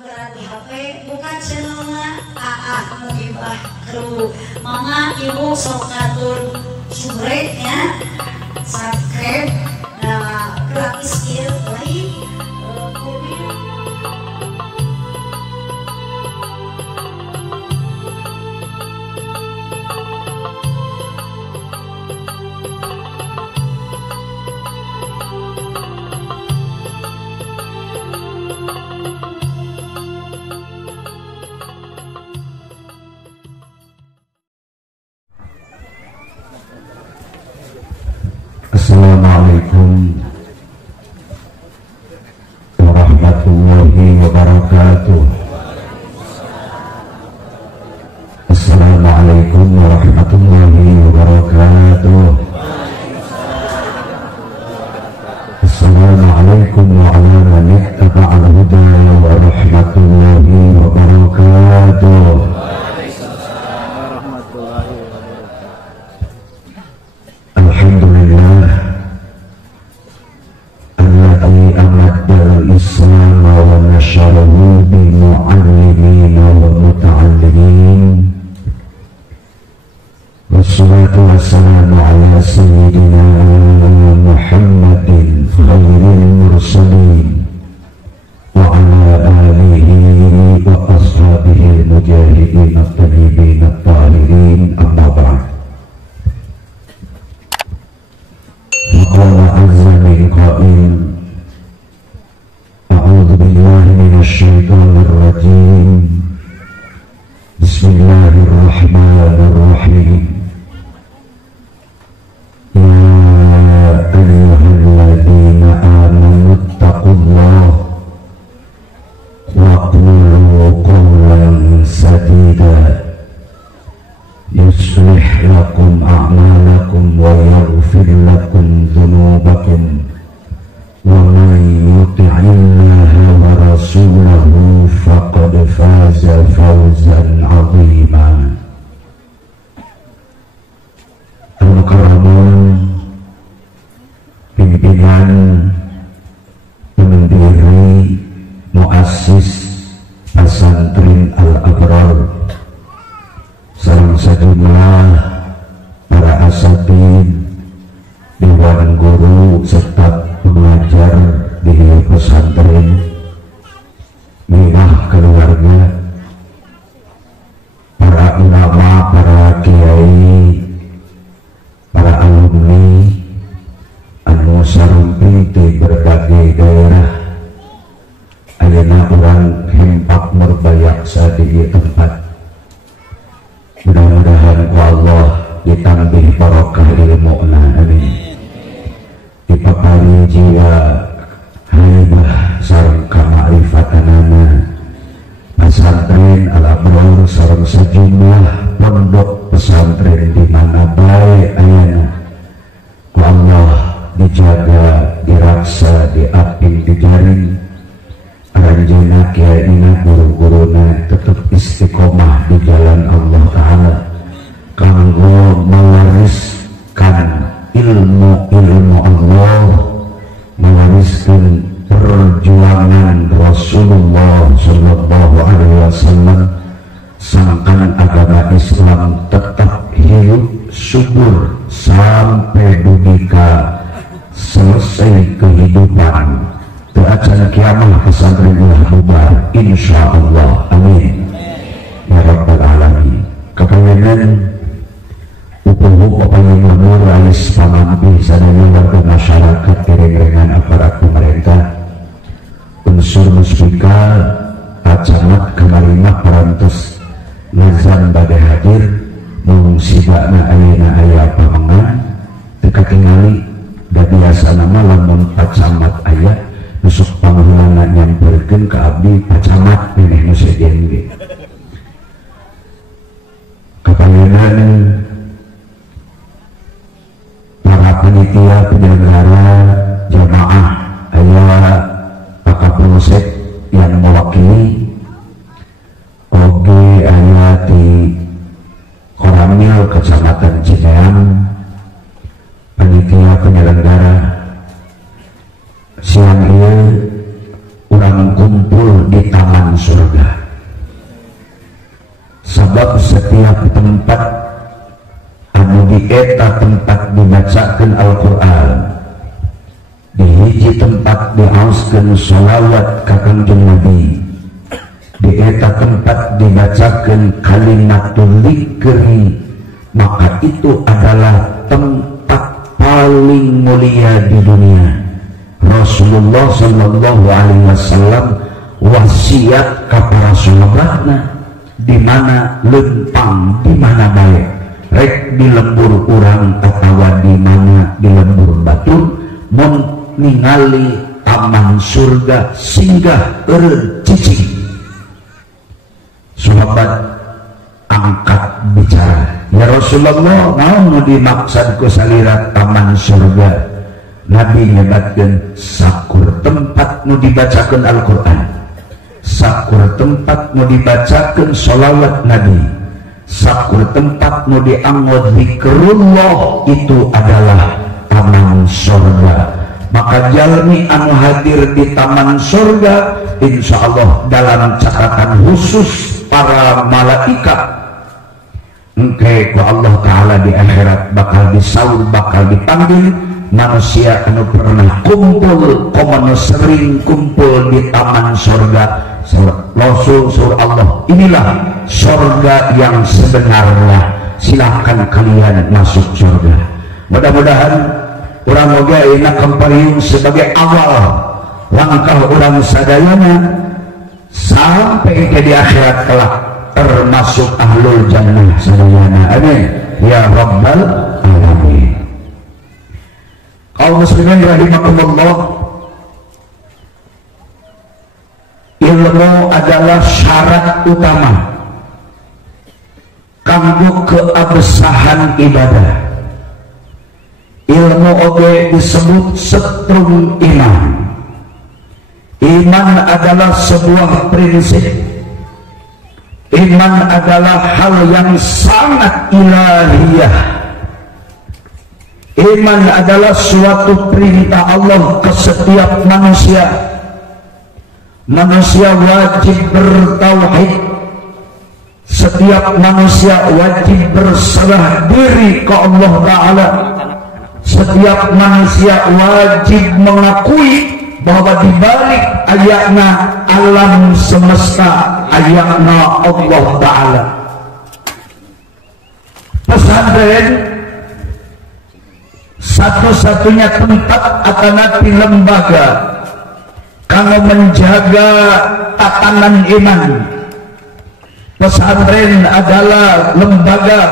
berarti HP bukan channelnya AA Muhibah Kru. Mama ibu sok ngatur subscribe-nya, subscribe, nah gratis kieu like. Assalamualaikum warahmatullahi wabarakatuh. Assalamualaikum warahmatullahi wabarakatuh. Assalamualaikum warahmatullahi wabarakatuh. Alhamdulillah alladzi amaddal Islam wa nasyarahu bi mu'allimin wa muta'allimin. Wassalatu wassalamu ala sayyidina Muhammadin khairil mursalin wa ala alihi wa ashabihi mujahidin at-tayyibin at-tahirin, amma ba'd. Qala azza min qa'il a'udzu billahi minasy syaithanir rajim. Bismillahirrahmanirrahim. Ya ayyuhalladzina amanu taqullaha wa qulu qawlan sadida yuslih lakum a'malakum wa yaghfir lakum dhunubakum wa man yuti'illaha wa rasulahu faqad faza fawzan 'azima. Al-Mukarramun, pimpinan pendiri muassis Pesantren Al-Abrar, sareng sejumlah para asatid, dewan guru serta pengajar di pesantren, minah keluarga, para ulama, para kiai, para alumni anu saremping di berbagai daerah. Ayeuna urang hempak merbayaksa di tempat. Mudah-mudahan Allah ditambah barokah ilmu'na, amin. Dipapari jiwa haibah sareng kama'rifatanana. Pesantren Al-Abrar sareng sejumlah pondok pesantren di mana baik ayana ku Allah dijaga, diraksa, diaping, dijaring. Aranjeuna kiaina guru-guruna tetap istiqomah di jalan Allah Ta'ala kanggo mewariskan ilmu Allah, mewariskan perjuangan Rasulullah Sallallahu Alaihi Wasallam, sangkan agama Islam tetap hidup subur sampai dunia selesai kehidupan. Acara kiamat pesantren ulah bubar insyaallah, amin ya rabbal alamin. Kepengenan upuh paling lemur alis pamampi sadaya warga masyarakat kering-keringan aparat pemerintah, unsur muspika acamat kemarinah parantos nazam bade hadir mungsibana ayeuna aya pamangan teka tingali da biasa nama lamun pacamat aya nusuk panghulana nyamperkeun ka abdi pacamat neneh nu sejen ge. Kapangeunaan para panitia penyelenggara jamaah aya Pakapolsek yang mewakili oge aya di Koramil Kecamatan Cineam, panitia penyelenggara siang ieu urang kumpul di Taman setiap tempat anu dieta tempat dibacakan Al-Quran, di hiji tempat diauskeun sholawat ka Kangjeng Nabi, di eta tempat dibacakan kalimatul dzikri, maka itu adalah tempat paling mulia di dunia. Rasulullah sallallahu alaihi wasallam wasiat ka para sahabatna, di mana lempang, di mana baik, rek di lembur urang atawa di mana di lembur batur, mun ningali taman surga singgah eureun cicing. Sahabat angkat bicara, ya Rasulullah, naon nu dimaksud ku salira taman surga? Nabi nyebatkeun sakur tempat nu dibacakeun Al-Qur'an, sakur tempat nu dibacakeun sholawat Nabi, sakur tempat nu dianggo zikrullah, itu adalah taman surga. Maka jalmi anu hadir di taman surga insyaallah dalam catatan khusus para malaikat, engke ku Allah Ta'ala di akhirat bakal disaur, bakal dipanggil manusia anu pernah kumpul komono sering kumpul di taman surga. Rasul surah Allah, inilah surga yang sebenarnya, silahkan kalian masuk surga. Mudah-mudahan urang oge ayeuna kempariung sebagai awal langkah urang sadayana sampai ke di akhirat kelak termasuk ahlul jannah sadayana. Amin ya rabbal alamin. Kaum muslimin rahimakumullah, ilmu adalah syarat utama kanggo keabsahan ibadah. Ilmu oge disebut setrum iman. Iman adalah sebuah prinsip. Iman adalah hal yang sangat ilahiyah. Iman adalah suatu perintah Allah ke setiap manusia. Manusia wajib bertauhid. Setiap manusia wajib berserah diri ke Allah Ta'ala. Setiap manusia wajib mengakui bahwa di balik ayatna alam semesta, ayatna Allah Ta'ala. Pesantren satu-satunya tempat atau nanti lembaga kanggo menjaga tatanan iman. Pesantren adalah lembaga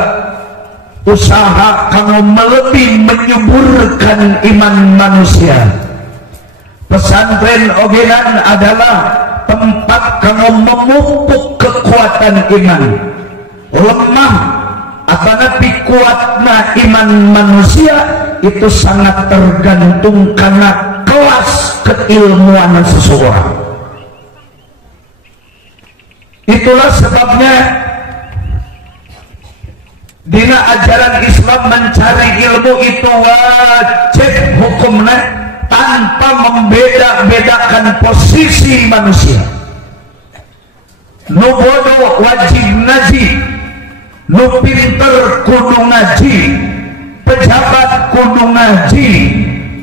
usaha kanggo melebih menyuburkan iman manusia. Pesantren ogenan adalah tempat kanggo memupuk kekuatan iman. Lemah atau nabi kuatna iman manusia itu sangat tergantung karena kelas keilmuan seseorang. Itulah sebabnya dina ajaran Islam mencari ilmu itu wajib hukumnya tanpa membeda-bedakan posisi manusia. Nu bodoh wajib ngaji, nu pinter kudu ngaji, pejabat kudu ngaji,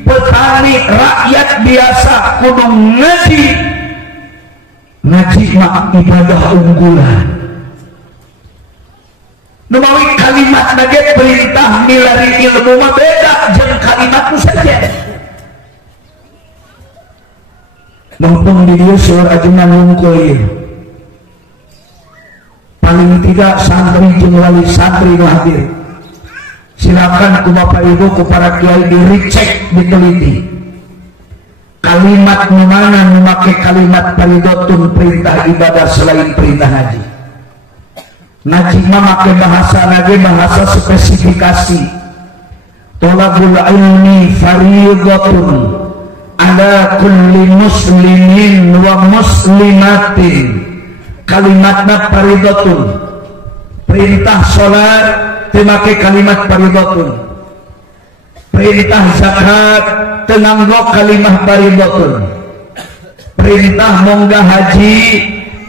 petani rakyat biasa kudu ngaji. Ngaji mah ibadah unggulan. Numawi kalimat nage perintah milari ilmu mah beda jeung kalimatku saja. Mumpung di dieu seueur ajengan hungkul paling tidak santri jeung wali santri nu hadir. Silakan ku Bapak Ibu, ku para kiai diricek, diteliti. Kalimat mana memakai kalimat paridotun perintah ibadah selain perintah ngaji. Ngaji memakai bahasa lagi bahasa spesifikasi. Tolabul ilmi faridotun ala kulli muslimin wa muslimatin. Kalimatna paridotun. Perintah sholat memakai kalimat paridotun. Perintah zakat tenanggo kalimah paridotun. Perintah monggah haji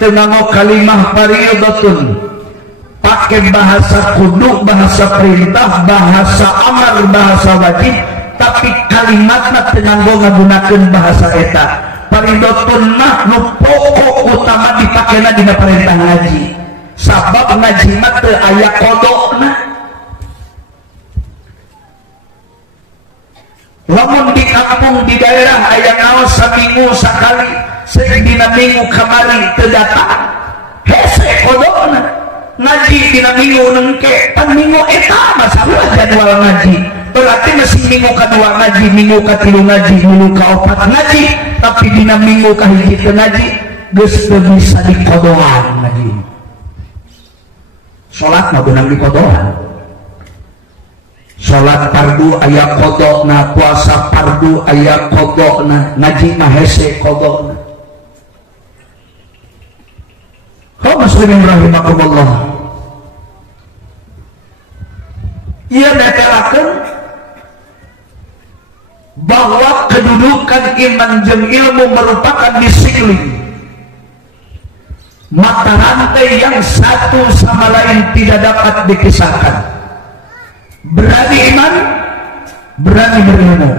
tenanggo kalimah paridotun. pakai bahasa kudu, bahasa perintah, bahasa amar, bahasa wajib, tapi kalimatna tenanggo ngagunakeun bahasa eta. Paridotun mah nu pokok utama dipakena dina perintah ngaji. Sabab ngaji mah teu aya kodokna. Lamun di kampung di daerah aya naos saminggu sakali, seueur dina minggu kamari teu datang. Hese kodokna. Ngaji dina minggu nengke, pan minggu eta masalah jadwal ngaji. Berarti masih minggu kedua ngaji, minggu ketilu ngaji, minggu keempat ngaji, tapi dina minggu kahiji teu ngaji, geus teu bisa dikodoan ngaji. Salat mah beunang dikodoan. Salat fardu aya kodokna, puasa fardu aya kodokna, ngaji mah hese kodokna. Kaum muslimin rahimakumullah. Ia netelakeun bahwa kedudukan iman jeung ilmu merupakan disiplin mata rantai yang satu sama lain tidak dapat dipisahkan. Berani iman, berani berilmu.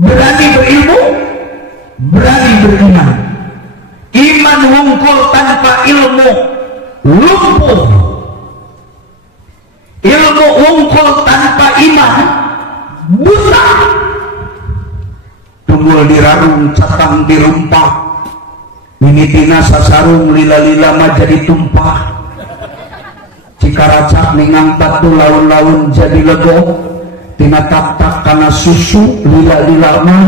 Berani berilmu, berani beriman. Iman wungkul tanpa ilmu lumpuh. Ilmu wungkul tanpa iman buta. Tunggul dirarung, catang dirumpak, mimitina sasarung, lila-lila mah jadi tumpah. Cikaracak ningang batu laun-laun jadi lego, tina tak-tak kana susu, lila-lila mah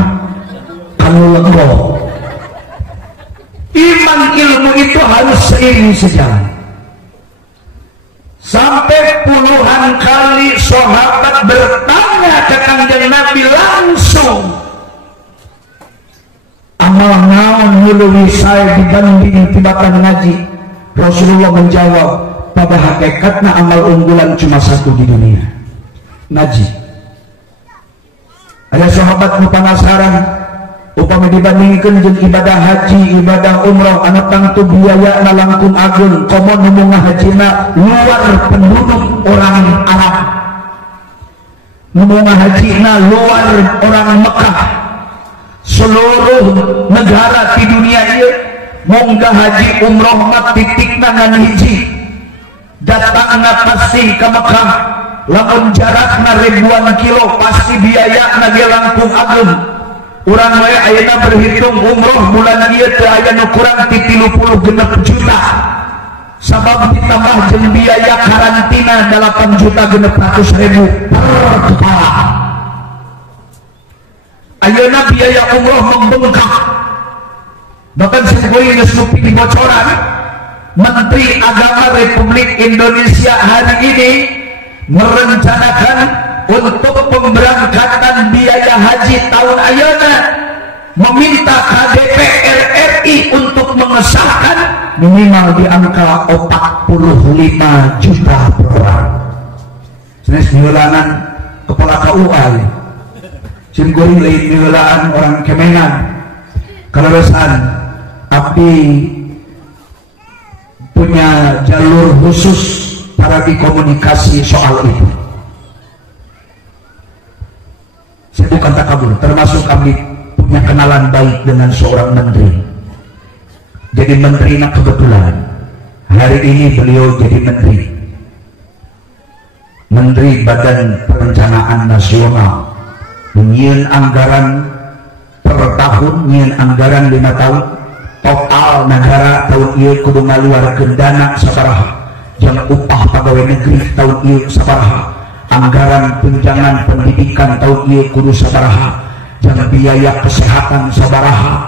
kanu lego. Iman ilmu itu harus seiring sejalan. Sampai puluhan kali sahabat bertanya ke Kanjeng Nabi langsung, amal naon hulu saya dibanding tibatan ngaji? Rasulullah menjawab, pada hakikatnya amal unggulan cuma satu di dunia, ngaji. Ada sahabat nu penasaran, upama dibandingkan jeung ibadah haji, ibadah umrah, anak tangtu biaya na langkung agung, komo nu ngahajina luar penduduk orang Arab, nu ngahajina luar orang Mekah. Seluruh negara di dunia ieu mongga haji umrah mah titikna ngan hiji, datangna pasti ke Mekah, lamun jarakna ribuan kilo pasti biayana ge langkung agung. Urang wae ayeuna berhitung umroh bulan ieu teu aya nu kurang ti 36 juta. Sabab ditambah jeung biaya karantina 8.600.000 per kepala. Ayeuna biaya umroh membengkak. Bahkan sesuai geus nepi dibocoran, Menteri Agama Republik Indonesia hari ini merencanakan untuk pemberangkatan biaya haji tahun ayeuna, meminta KDPR RI untuk mengesahkan minimal di angka 45 juta per orang. Senes niulanan kepala KUA, cingkuring lain niulaan orang Kemenang, kaleresan abdi punya jalur khusus para dikomunikasi soal itu. Saya bukan takabur, termasuk kami punya kenalan baik dengan seorang menteri. Jadi menteri nak kebetulan hari ini beliau jadi menteri Badan Perencanaan Nasional, nyieun anggaran per tahun, nyieun anggaran 5 tahun, total negara tahun ieu kudu ngaluarkeun dana sabaraha, jang upah pegawai negeri tahun ieu sabaraha, anggaran tunjangan pendidikan tahun ieu kudu sabaraha, jang biaya kesehatan sabaraha,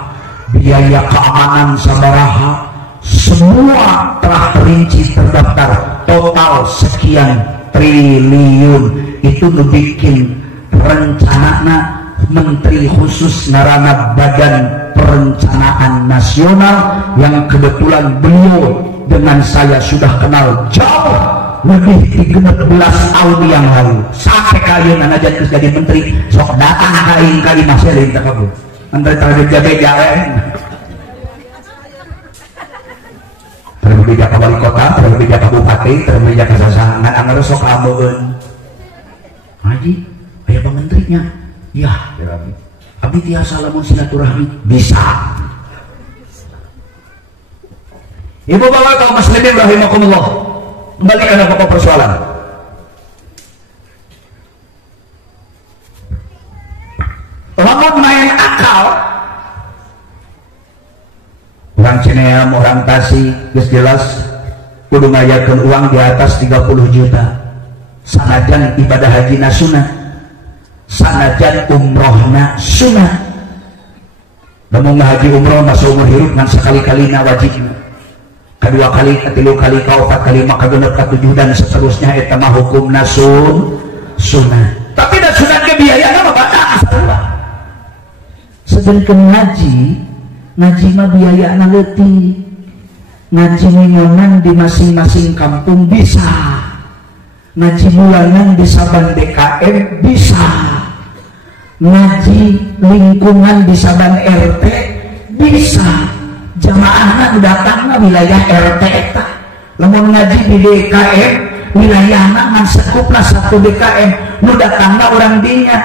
biaya keamanan sabaraha, semua telah terinci terdaftar, total sekian triliun. Itu nu bikin rencanana menteri khusus narana Badan Perencanaan Nasional, yang kebetulan beliau dengan saya sudah kenal jauh lebih 13 tahun yang lalu. Sampai kalian aja terus jadi menteri, sok datang kali masih ada yang kabur menteri terbeja-beja terlebih beja ka wali kota, terus beja ka bupati, terus beja ka sasangan, anggar sok ameun. Haji, aya pamentrinya. Ya, abdi tiasa lamun silaturahmi bisa. Ibu bapak kaum muslimin rahimakumullah. Kembali ke pokok persoalan. Lamun main akal, orang Cineam, orang Tasik, geus jelas kudu ngayakeun uang di atas 30 juta. Sanajan ibadah hajina sunat, sanajan umrohna sunat. Lamun ngahaji umroh masa umur hirup ngan sekali-kalina wajibna. Kedua kali, ketilu kali, kaopat kali, maka genep ketujuh dan seterusnya eta mah hukumna sunat. Tapi da sunat ke biayana mah badak sarua. Sedangkan ngaji mah biayana leutik. Ngaji mingonan di masing-masing kampung bisa. Ngaji bulanan di saban DKM bisa. Ngaji lingkungan di saban RT bisa. Jamaahna datangna wilayah RT eta. Lamun ngaji di DKM wilayahna ngan sekupna 1 DKM nu datangna urang dinya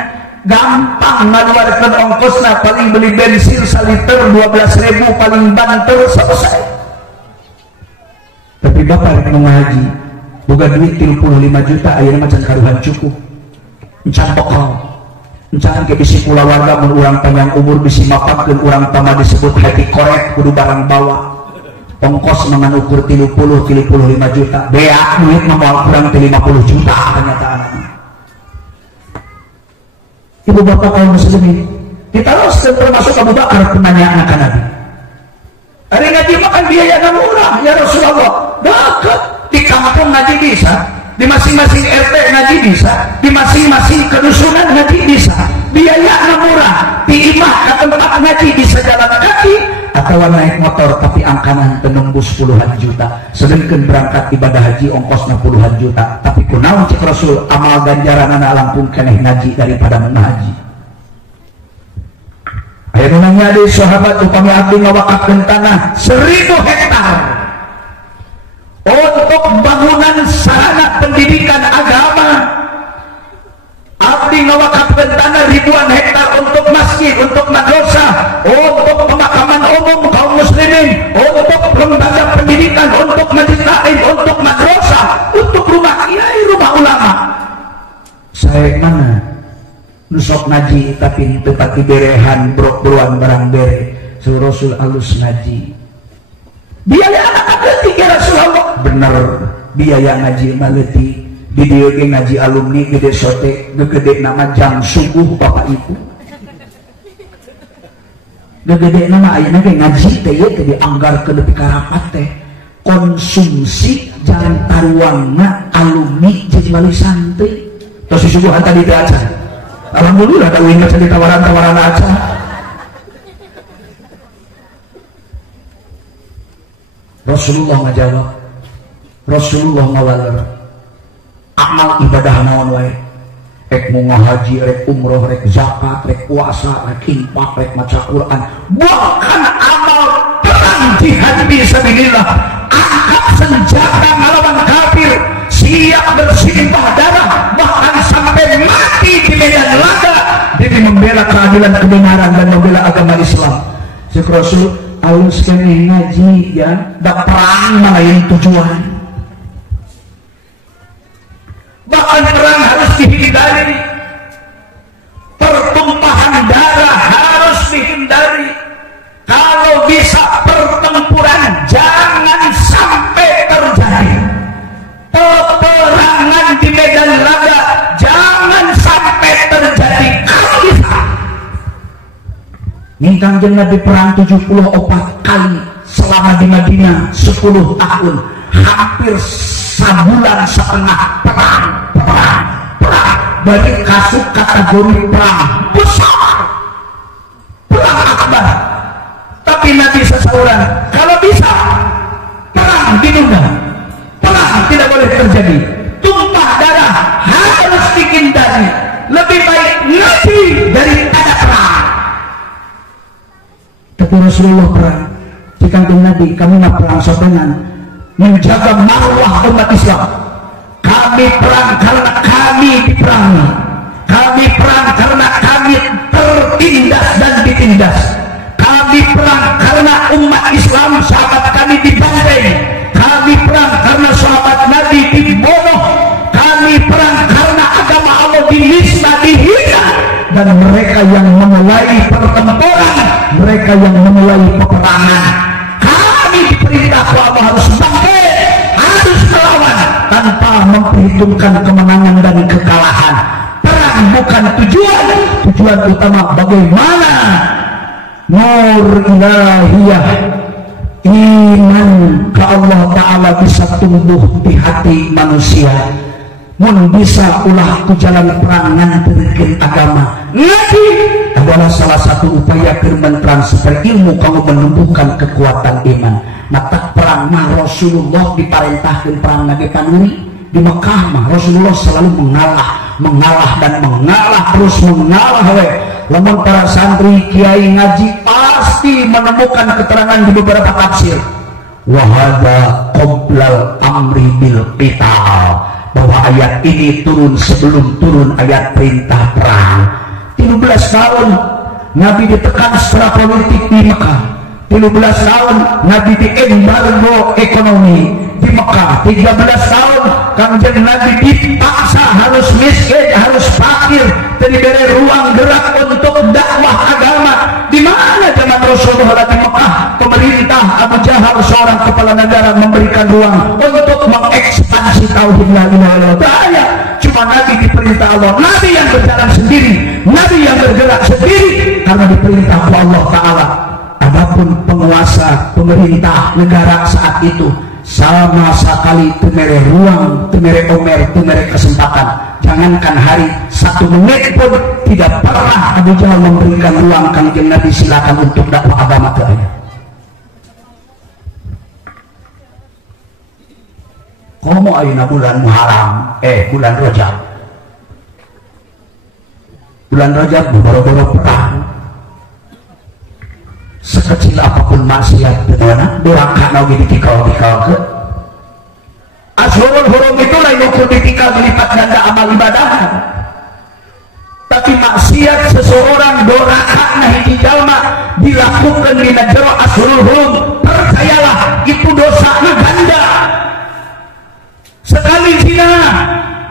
gampang ngaluarkeun ongkosna paling beli bensin 1 liter 12.000 paling banter selesai. Tapi bapak rek ngaji boga duit 35 juta ayeuna mah can karuhan cukup. Encan pokok encan ke bisi kula warga mun urang panjang umur bisi mapatkeun urang tama disebut hati korek kudu barang bawa. Ongkos mangan ukur 35 juta. Beak duit mah moal kurang 50 juta kenyataanna. Ibu bapak kaum muslimin, kita harus termasuk Abu Bakar penanyaan akan Nabi. Hari ngaji makan biaya murah ya Rasulullah. Dekat di kampung ngaji bisa, di masing-masing RT ngaji bisa, di masing-masing kedusunan ngaji bisa. Biaya murah, di imah ke tempat ngaji bisa jalan kaki atau naik motor tapi angkanan penembus puluhan juta. Sedangkan berangkat ibadah haji ongkosnya puluhan juta. Tapi kunaon cek Rasul amal ganjaranana langkung keneh ngaji daripada mengaji. Aya nu nanya deui sahabat upami abdi ngawakafkeun tanah 1000 hektar untuk bangunan sarana pendidikan agama. Abdi ngawakafkeun tanah ribuan hektar untuk masjid, untuk madrasah, untuk pemakaman umum kaum muslimin, untuk lembaga pendidikan, untuk majelis taklim, untuk madrasah, untuk rumah kiai, rumah ulama. Saya mana nusok ngaji tapi tempat berehan brok-broan barang bere. Suruh Rasul alus ngaji. Biaya anak leutik ya Rasulullah. Bener, biaya ngaji mah leutik. Di dieu ge ngaji alumni gede sote, gede nama jam subuh Bapak Ibu. Gede nama ayeuna ge ngaji teh ye teh dianggarkeun leutik ka rapat teh. Konsumsi jang taruangna alumni jeung wali santri. Tos subuhan tadi teh acan. Alhamdulillah ada uing jadi tawaran-tawaran aja. Rasulullah ngajawab, Rasulullah ngawaler amal ibadah naon wae, rek mau ngahaji, rek umroh, rek zakat, rek puasa, rek infak, rek maca Quran, bahkan amal perang jihad fisabilillah, angkat senjata melawan kafir, siap bersimpah darah, bahkan sampai mati di medan laga demi membela keadilan kebenaran dan membela agama Islam. Syekh Rasul alus kene ngaji ya, da perang mah lain tujuan. Bahkan perang harus dihindari, pertumpahan darah harus dihindari. Kalau bisa pertempuran jangan sampai terjadi. Peperangan di medan laga jangan sampai terjadi. Kalau bisa Kanjeng Nabi perang 74 kali selama di Madinah 10 tahun, hampir sebulan setengah perang. Bagi kasut kategori perang besar, perang akbar. Tapi Nabi seseorang kalau bisa perang ditunda, perang tidak boleh terjadi, tumpah darah harus dihindari. Lebih baik ngaji daripada perang. Tapi Rasulullah perang, jika Nabi kami mah perang sopengan menjaga marwah umat Islam. Kami perang karena kami diperangi. Kami perang karena kami tertindas dan ditindas. Kami perang karena umat Islam sahabat kami dibantai. Kami perang karena sahabat Nabi dibunuh. Kami perang karena agama Allah dinisbah, dihina. Dan mereka yang memulai pertempuran, mereka yang memulai peperangan. Kami diperintah Allah harus bangkit, harus melawan tanpa memperhitungkan kemenangan dan kekalahan. Perang bukan tujuan, tujuan utama bagaimana nur ilahiyah, iman ke Allah Ta'ala bisa tumbuh di hati manusia. Mun bisa ulah ku jalan perang nganterkeun agama. Nabi adalah salah satu upaya keur mentransfer ilmu kamu menumbuhkan kekuatan iman. Mata perang mah Rasulullah diperintahkan perang nage panuri di Mekah mah Rasulullah selalu mengalah dan mengalah terus mengalah we. Lamun para santri kiai ngaji pasti menemukan keterangan di beberapa tafsir. Wa hadza qoblal amri bil qital, bahwa ayat ini turun sebelum turun ayat perintah perang. 13 tahun Nabi ditekan secara politik di Mekah. 13 tahun Nabi diembargo ekonomi di Mekah. 13 tahun Kanjeng Nabi dipaksa harus miskin, harus fakir, diberi ruang gerak untuk dakwah agama. Di mana zaman Rasulullah di Mekah, pemerintah Abu Jahal seorang kepala negara memberikan ruang untuk mengekspansi tauhid la ilaha illallah. Cuma Nabi diperintah Allah, Nabi yang berjalan sendiri, Nabi yang bergerak sendiri karena diperintah Allah Ta'ala. Adapun penguasa pemerintah negara saat itu sama sekali temere ruang, temere omer, temere kesempatan. Jangankan hari, 1 menit pun tidak pernah Abu Jahal memberikan ruang Kanjeng Nabi silakan untuk dakwah agama ke ayat. Komo ayeuna bulan Muharram, bulan Rajab. Bulan Rajab boro-boro perang. Sekecil apapun maksiat beneran duraka oge ditikal-tikal ke. Ashurul Hurum itu lain ukur ditikal melipat ganda amal ibadah. Tapi maksiat seseorang duraka nah hiji jalma dilakukan di jero Ashurul Hurum, percayalah itu dosana ganda. Sekali zina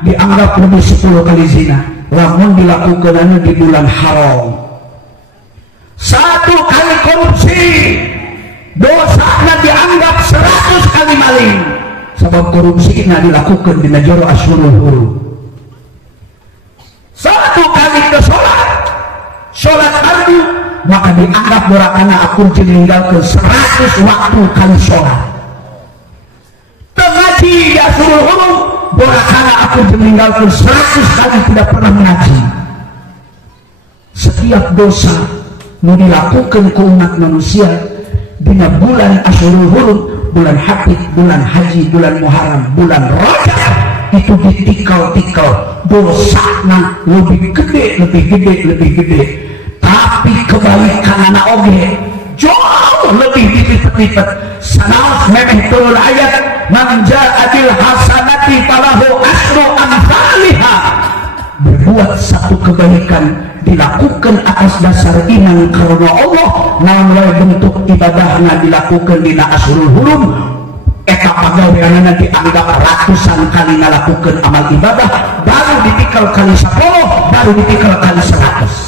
dianggap lebih 10 kali zina. Lamun dilakukan di bulan haram. 1 kali korupsi dosanya dianggap 100 kali maling. Sebab korupsi ini dilakukan di najaro Ashurul Hurum. 1 kali ke sholat fardu maka dianggap dorakana aku meninggalkan 100 waktu kali sholat. Mengaji di Ashurul Hurum dorakana aku meninggalkan 100 kali tidak pernah mengaji. Setiap dosa mau dilakukan ke umat manusia di bulan Ashurul Hurum, bulan Hadid, bulan Haji, bulan Muharram, bulan Rajab itu ditikal-tikal dosana lebih gede. Tapi kebalikan anak oge jauh lebih dipet-pet. Sanaos memeh turun ayat man ja'atil hasanati falahu asyru amsalihha. Berbuat satu kebaikan dilakukan atas dasar iman karena Allah, namun bentuk ibadahnya dilakukan di Ashurul Hurum, eta pagaweanana dianggap ratusan kali ngalakukan amal ibadah, baru ditikal kali 10, baru ditikal kali 100.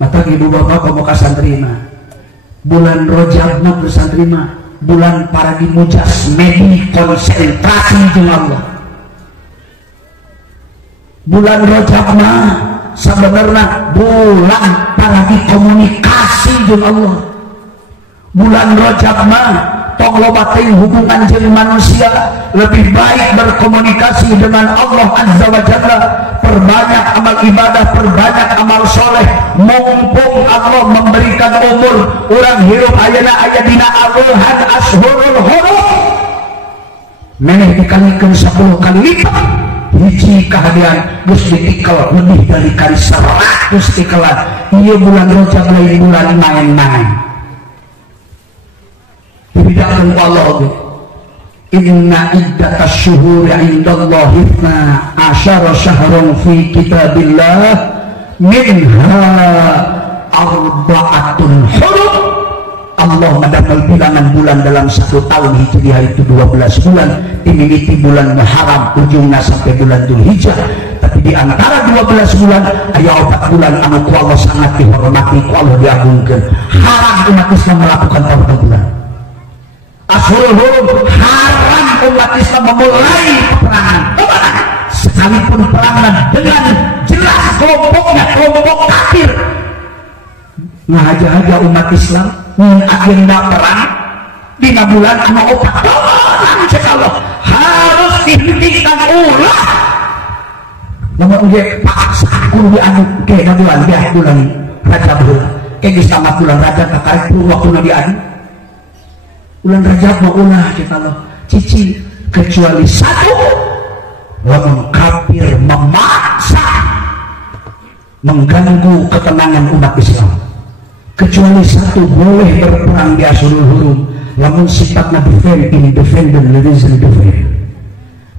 Mata ibu bapak kamu kasantrina bulan Rajab mah kasantrina bulan para dimujas medi konsentrasi jeung Allah. Bulan Rajab mah sebenarnya bulan para dikomunikasi jeung Allah. Bulan Rajab mah tong loba teh hubungan jeung manusia lebih baik berkomunikasi dengan Allah Azza wa Jalla. Perbanyak amal ibadah, perbanyak amal soleh. Mumpung Allah memberikan umur, urang hirup ayeuna aya dina aluhan Ashurul Hurum. Meneh dikalikeun 10 kali lipat. Hiji kehadiran geus ditikal lebih dari kali 100 tikalan. Ieu bulan Rajab lain bulan main-main. Jadi dibedakan Allah. Inna iddatash syuhuri 'indallahi 12 syahran fi kitabillah minha arba'atun hurum. Allah mendapatkan bilangan bulan dalam 1 tahun Hijriah itu 12 bulan, dimiliki bulan Muharram ujungnya sampai bulan Dzulhijjah. Tapi di antara 12 bulan aya 4 bulan anu ku Allah sangat dihormati, ku Allah diagungkeun. Haram umat Islam melakukan 4 bulan. Ashurul Hurum, haram umat Islam memulai peperangan. Sekalipun perangan dengan jelas kelompoknya, kelompok kafir. Ngaja-aja umat Islam agenda perang di bulan anu 4 bulan Allah harus dihentikan ulah. Namun dia paksa kudu diadu ke bulan dia bulan Rajab ke sama bulan Rajab kakarik puluh waktu diadu bulan Rajab mau ulah Allah cici kecuali satu, lamun kafir memaksa mengganggu ketenangan umat Islam. Kecuali satu, boleh berperang di Ashurul Hurum, namun sifatnya independent,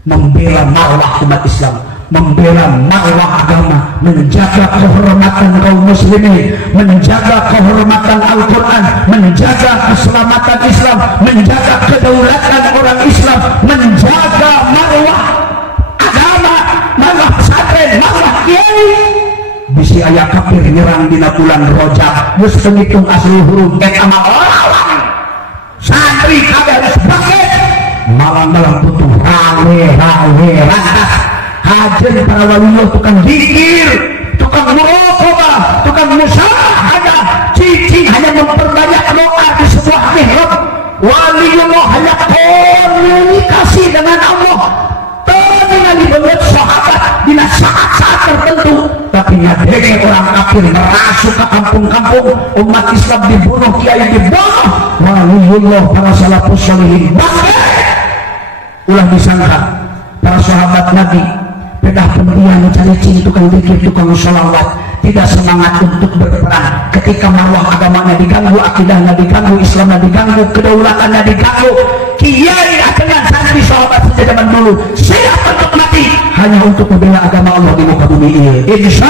membela marwah umat Islam, membela marwah agama, menjaga kehormatan kaum muslimin, menjaga kehormatan Al-Quran, menjaga keselamatan Islam, menjaga kedaulatan orang Islam, menjaga marwah agama, marwah pesantren, marwah kiai. Bisi ayah kafir nyerang dina bulan Rajab geus penghitung Ashurul Hurum eta mah lawan santri kabeh harus bangkit malam-malam butuh rawe rantas hajen para waliullah tukang zikir, tukang muraqabah, tukang musyahadah, cici hanya memperbanyak doa di sebuah mihrab. Waliullah hanya komunikasi dengan Allah, dengan dibuat sahabat di saat-saat tertentu. Tapi nyadeng orang kafir merasuk ke kampung-kampung, umat Islam dibunuh, kiai dibunuh, waliullah para salafus sholihin bangkit. Ulah disangka para sahabat Nabi pedah pendiam mencari cing tukang zikir, tukang sholawat, tidak semangat untuk berperang. Ketika marwah agamanya diganggu, akidahnya diganggu, Islamnya diganggu, kedaulatannya diganggu, kiai dengan santri sahabat sejak zaman dulu siap untuk mati hanya untuk membela agama Allah di muka bumi ini. Insya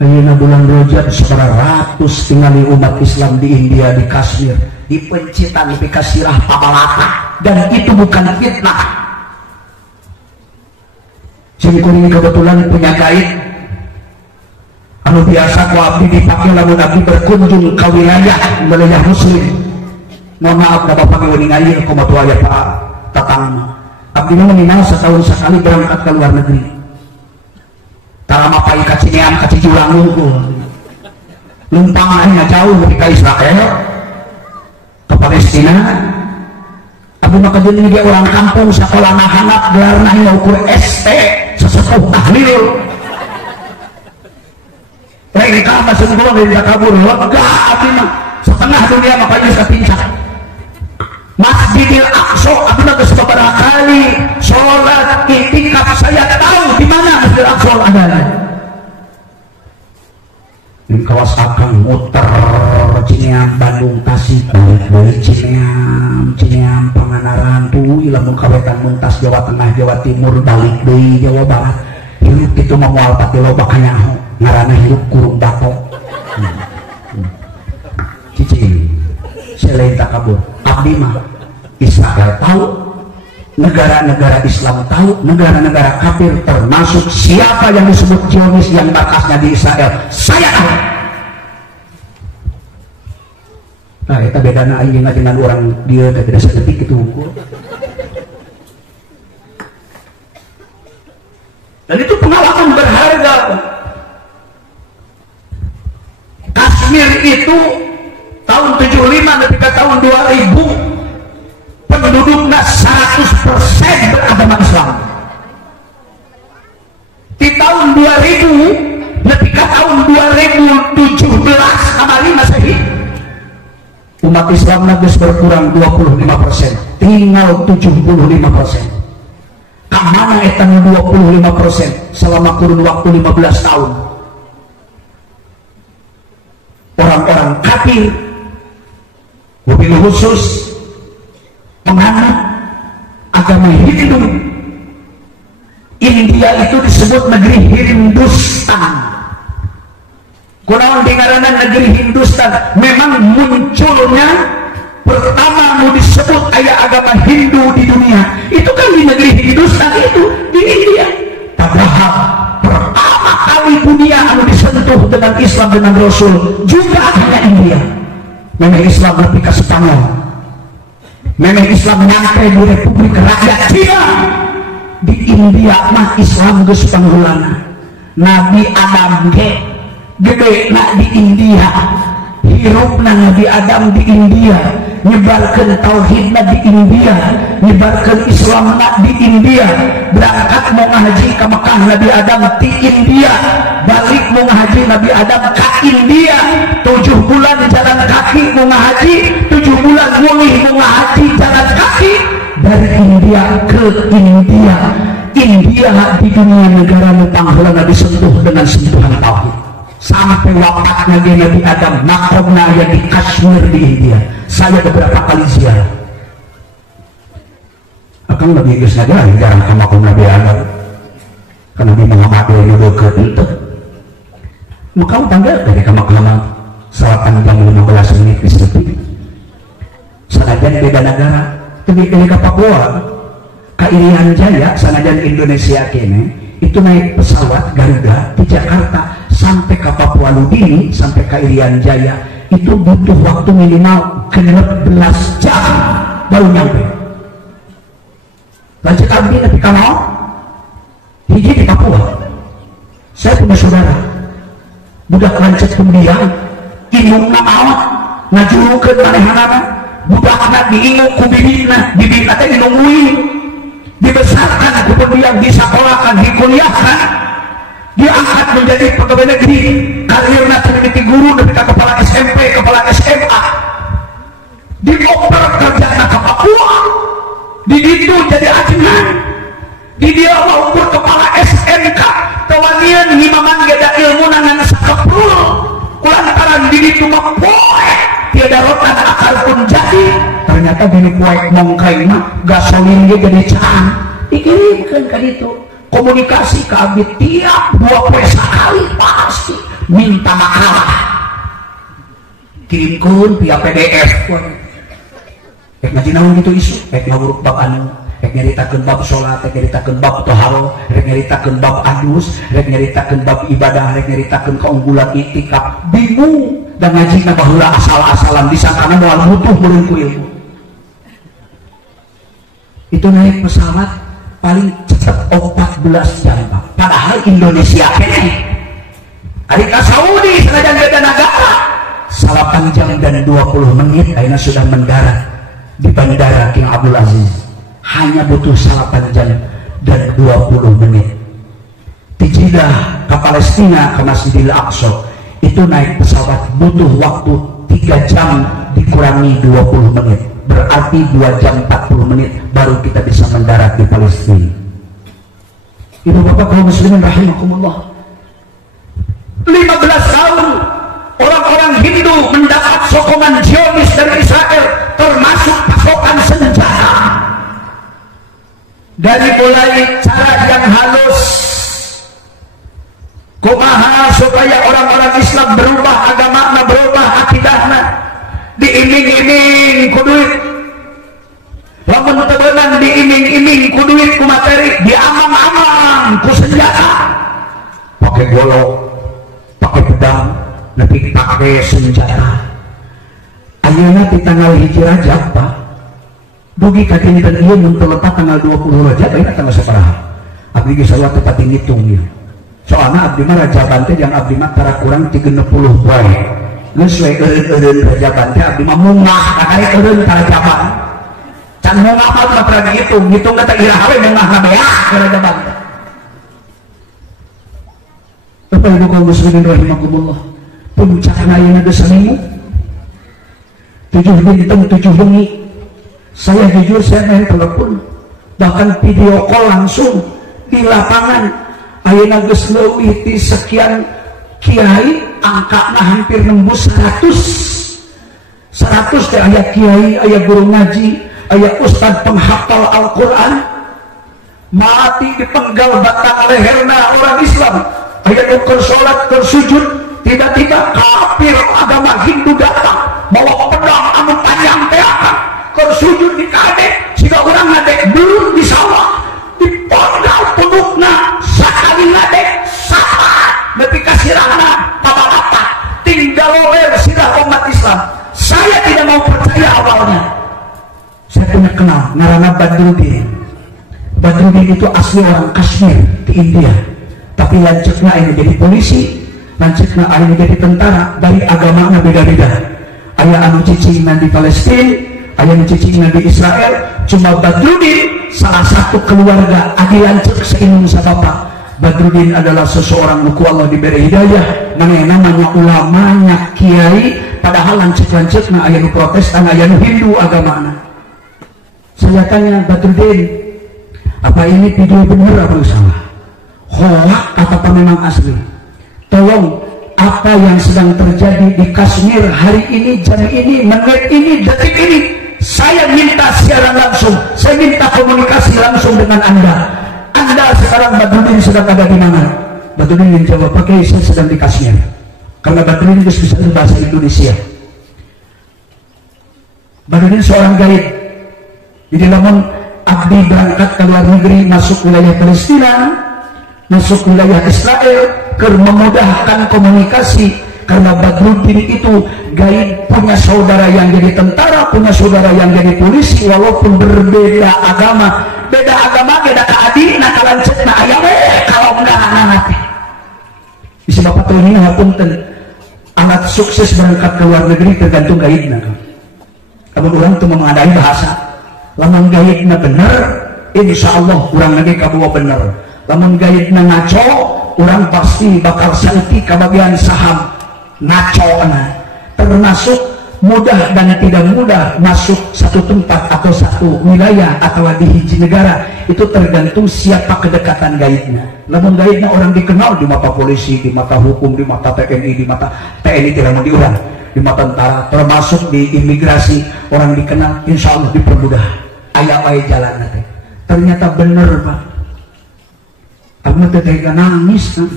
ayeuna bulan Rajab ratus tinggali umat Islam di India, di Kashmir, di pencitan, di kasirah pabalata, dan itu bukan fitnah. Cingkuring kebetulan punya gaib anu biasa ku abdi dipake lamun abdi berkunjung ke wilayah muslim. Mohon maaf da bapak ngeuni ngalir kumaha aya Pak Tatang. Abdi minimal setahun sekali berangkat ke luar negeri. Tara mapai ka Cineam, ka Cijulang unggul. Lumpang hanya jauh ke Israel, ke Palestina. Abdi mah kajeun dia orang kampung sakola handap gelarna ukur ST, sesepuh tahlil. Mereka masuk gua dari kabur lega abdi mah setengah dunia makanya sapincak. Masjidil Aqsa abdi mah geus beberapa kali salat iktikaf, saya tahu di mana Masjidil Aqsa adanya. Di kawas Akang muter Cineam, Bandung, Tasik, balik Cineam, Pangandaran tuh lamun kawetan muntas Jawa Tengah, Jawa Timur, balik deui Jawa Barat. Hirup kitu mah moal pati loba kanyaho ngaranna hirup kurung batok. Cicing selain takabur abdi mah Israel tahu, negara-negara Islam tahu, negara-negara kafir termasuk siapa yang disebut Zionis yang markasnya di Israel saya tahu. Nah itu bedana aing dengan orang dia tidak sedetik itu ukur. Dan itu pengalaman berharga. Kashmir itu tahun 75 ketika tahun 2000 penduduknya 100% beragama Islam. Di tahun 2000 ketika tahun 2017 kembali Masehi, umat Islam nagis berkurang 25%, tinggal 75%. Kamana etan 25% selama kurun waktu 15 tahun. orang kafir, wabil khusus penganut agama Hindu. India itu disebut negeri Hindustan. Kunaon dengaran negeri Hindustan? Memang munculnya pertama mau disebut ayah agama Hindu di dunia itu kan di negeri Hindustan, itu di India. Padahal pertama kali dunia anu disentuh dengan Islam, dengan Rasul juga hanya India. Memang Islam lebih ke Spanyol, memang Islam nyampe di Republik Rakyat Cina. Di India mah Islam geus panggulana. Nabi Adam gede na di India, hirupna Nabi Adam di India, nyebarkan tauhidna di India, nyebarkan Islamna di India. Berangkat mau ngaji ke Mekah Nabi Adam di India, balik mau ngaji Nabi Adam ke India. 7 bulan jalan kaki mau ngaji, 7 bulan mulih mau ngaji jalan kaki dari India ke India. India di dunia negara panggulana disentuh dengan sentuhan tauhid. Sampai wafatnya Nabi Adam, makomnya yang di Kashmir di India. Saya beberapa kali ziarah. Akan lebih geus ngajaran jarang ke makom Nabi Adam. Karena Nabi Muhammad itu ke itu. Maka tanggal dari ke makom salapan jam 15 menit di situ. Sanajan beda negara, tapi dari ke Papua, ke Irian Jaya, sanajan Indonesia kene, itu naik pesawat Garuda di Jakarta sampai ke Papua Nugini, sampai ke Irian Jaya, itu butuh waktu minimal 16 jam baru nyampe. Lanjut abdi tapi kalau hiji di Papua, saya punya saudara budak lanjut kemudian inung awat ngajurukeun manehanana, budakna diingu ku bibina, bibina teh dinungguin, dibesarkan kemudian disakolahkan, dikuliahkan, diangkat menjadi pegawai negeri, karirnya menjadi guru dari kepala SMP, kepala SMA, dioper kerjanya ke Papua, di situ jadi ajengan, di dia mau ukur kepala SMK, tewanian ngimaman geda ilmu nangan sakeprul, kulantaran di situ mah poe, tiada rotan akar pun jadi, ternyata gini poe mongkai mah gasolin dia jadi can, dikirimkan ke situ. Komunikasi ke abdi tiap 2 poe sekali pasti minta maaf, kirimkan via PDF. Ngaji naon gitu isu, ngawuruk bab anu, nyaritakeun bab salat, nyaritakeun bab toharo, nyaritakeun bab adus, nyaritakeun bab ibadah, nyaritakeun keunggulan iktikaf. Bingung dan ngajina baheula asal-asalan disangkana moal butuh meureun ku ilmu. Itu naik pesawat paling cepat 14 jam, Pak. Padahal Indonesia kene hari ke Saudi senajan beda negara 8 jam dan 20 menit akhirnya sudah mendarat di bandara King Abdul Aziz. Hanya butuh 8 jam dan 20 menit. Di Jeddah ke Palestina ke Masjidil Aqsa itu naik pesawat butuh waktu 3 jam dikurangi 20 menit. Berarti 2 jam 40 menit baru kita bisa mendarat di Palestina. Ibu bapak kaum muslimin rahimakumullah, 15 tahun orang-orang Hindu mendapat sokongan Zionis dari Israel, termasuk pasokan senjata. Dari mulai cara yang halus, kumaha supaya orang-orang Islam berubah agamana, berubah akidahna, diiming-iming ku duit, lamun teu beunang diiming-iming ku duit ku materi, diamang-amang ku senjata, pakai golok, pakai pedang, tapi pakai senjata. Ayeuna di tanggal 1 Rajab, Pak, dugi ka dinten ieu mun terlepas tanggal 20 Rajab aya tanggal sabaraha? Abdi geus salah tepat ngitung ieu. Soalna abdi mah Rajaban teh jeung abdi mah tara kurang 30 wae. Geus we eureun Rajaban teh abdi mah mungah kakari eureun Rajaban. Can mungah mah tara dihitung, ngitung teh iraha we mungah na beak Rajaban. Bapak Ibu kaum muslimin rahimakumullah, puncakna ayeuna geus saminggu. 7 bintang 7 bengi. Saya jujur saya main telepon, bahkan video call langsung di lapangan. Ayeuna geus leuwih ti sekian kiai angkanya hampir nembus 100 teh aya kiai, aya guru ngaji, aya ustad penghafal Al-Quran mati dipenggal batang leherna orang Islam, aya nu keur salat keur sujud, tiba-tiba kafir agama Hindu datang bawa pedang anu panjang teh keur sujud di kade siga urang ngadek belum di sawah dipenggal punukna sakali ngadek sapat nepi ka sirahna papa-papa tinggal loler sirah umat Islam. Saya tidak mau percaya awalnya. Saya punya kenal ngaranna Badruddin. Badruddin itu asli orang Kashmir di India, tapi lancetna ini jadi polisi, lancetna ini jadi tentara. Dari agamanya beda-beda. Aya anu cicingna di Palestina, aya anu cicingna di Israel. Cuma Badruddin salah satu keluarga adi lancet seinung sabapa. Badruddin adalah seseorang nuku Allah diberi hidayah, namanya ulamanya kiai, padahal lancet-lancetna aya nu Protestan, aya nu Hindu agamana. Saya tanya Badruddin, apa ini video benar apa salah? Hoak atau memang asli? Tolong, apa yang sedang terjadi di Kashmir hari ini, jam ini, menit ini, detik ini, saya minta siaran langsung, saya minta komunikasi langsung dengan Anda. Anda sekarang Badruddin sedang ada di mana? Badruddin menjawab, pakai saya sedang di Kashmir. Karena Badruddin bisa bahasa Indonesia. Badruddin seorang gaib. Jadi namun abdi berangkat ke luar negeri, masuk wilayah Palestina, masuk wilayah Israel, memudahkan komunikasi. Karena Badruddin itu gaib, punya saudara yang jadi tentara, punya saudara yang jadi polisi, walaupun berbeda agama, beda keadaan, nah kalancet nah ayam kalau enggak anak isi bapak tuh ini ngapunten alat sukses berangkat ke luar negeri tergantung gaibna. Kalau orang tuh mengadai bahasa, lamun gaibna bener, insya Allah orang lagi kabawa bener. Lamun gaibna ngaco, orang pasti bakal santi kebagian saham ngaco na. Termasuk mudah dan tidak mudah masuk satu tempat atau satu wilayah atau di hiji negara, itu tergantung siapa kedekatan gaibnya. Namun gaibnya orang dikenal di mata polisi, di mata hukum, di mata TNI, di mata TNI tidak mau diurang, di mata tentara, termasuk di imigrasi orang dikenal, insya Allah dipermudah. Ayah jalan nanti. Ternyata bener Pak. Aku tega nangis kan.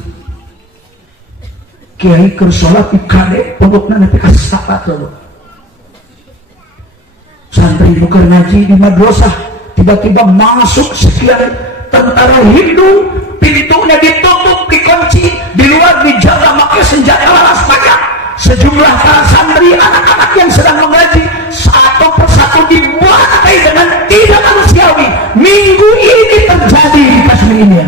Kiai kersolat di kade, pokoknya nanti kasih sapat loh. Santri bukan ngaji di madrasah, tiba-tiba masuk sekian tentara Hindu, pintunya ditutup, dikunci, di luar dijaga pakai senjata laras panjang. Sejumlah para santri, anak-anak yang sedang mengaji, satu persatu dibantai dengan tidak manusiawi. Minggu ini terjadi di Kashmir ini.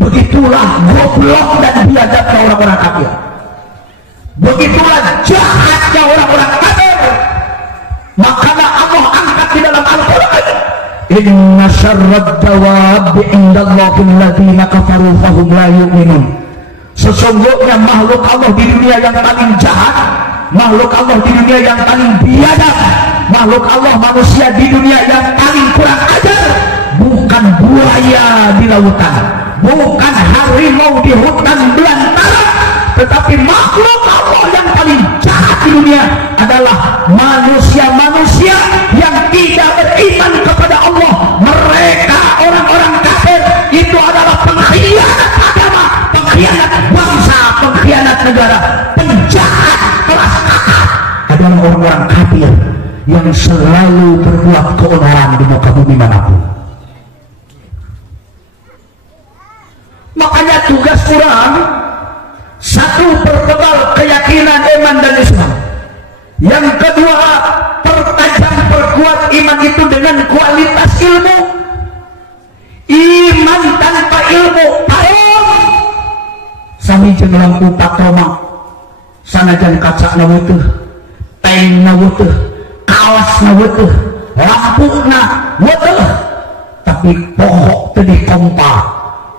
Begitulah goblok dan biadabnya orang-orang kafir. Begitulah jahatnya orang-orang kafir. Makanya Allah angkat di dalam Al-Quran, inna syarrad dawabi indallahi alladziina kafaru fahum la yu'minun. Sesungguhnya makhluk Allah di dunia yang paling jahat, makhluk Allah di dunia yang paling biadab, makhluk Allah manusia di dunia yang paling kurang ajar, bukan buaya di lautan, bukan harimau di hutan belantara, tetapi makhluk Allah yang paling jahat di dunia adalah manusia-manusia yang tidak beriman kepada Allah. Mereka orang-orang kafir itu adalah pengkhianat agama, pengkhianat bangsa, pengkhianat negara, penjahat kelas kakap. Adalah orang-orang kafir yang selalu berbuat keonaran di muka bumi manapun. Makanya tugas orang, satu, pertebal keyakinan iman dan Islam. Yang kedua, pertajam perkuat iman itu dengan kualitas ilmu. Iman tanpa ilmu paong. Sami jeung lampu patroma, sanajan kaca na weuteuf, teng na weuteuf, kaos na weuteuf, lampuna weuteuf, tapi pohok teu dikompa.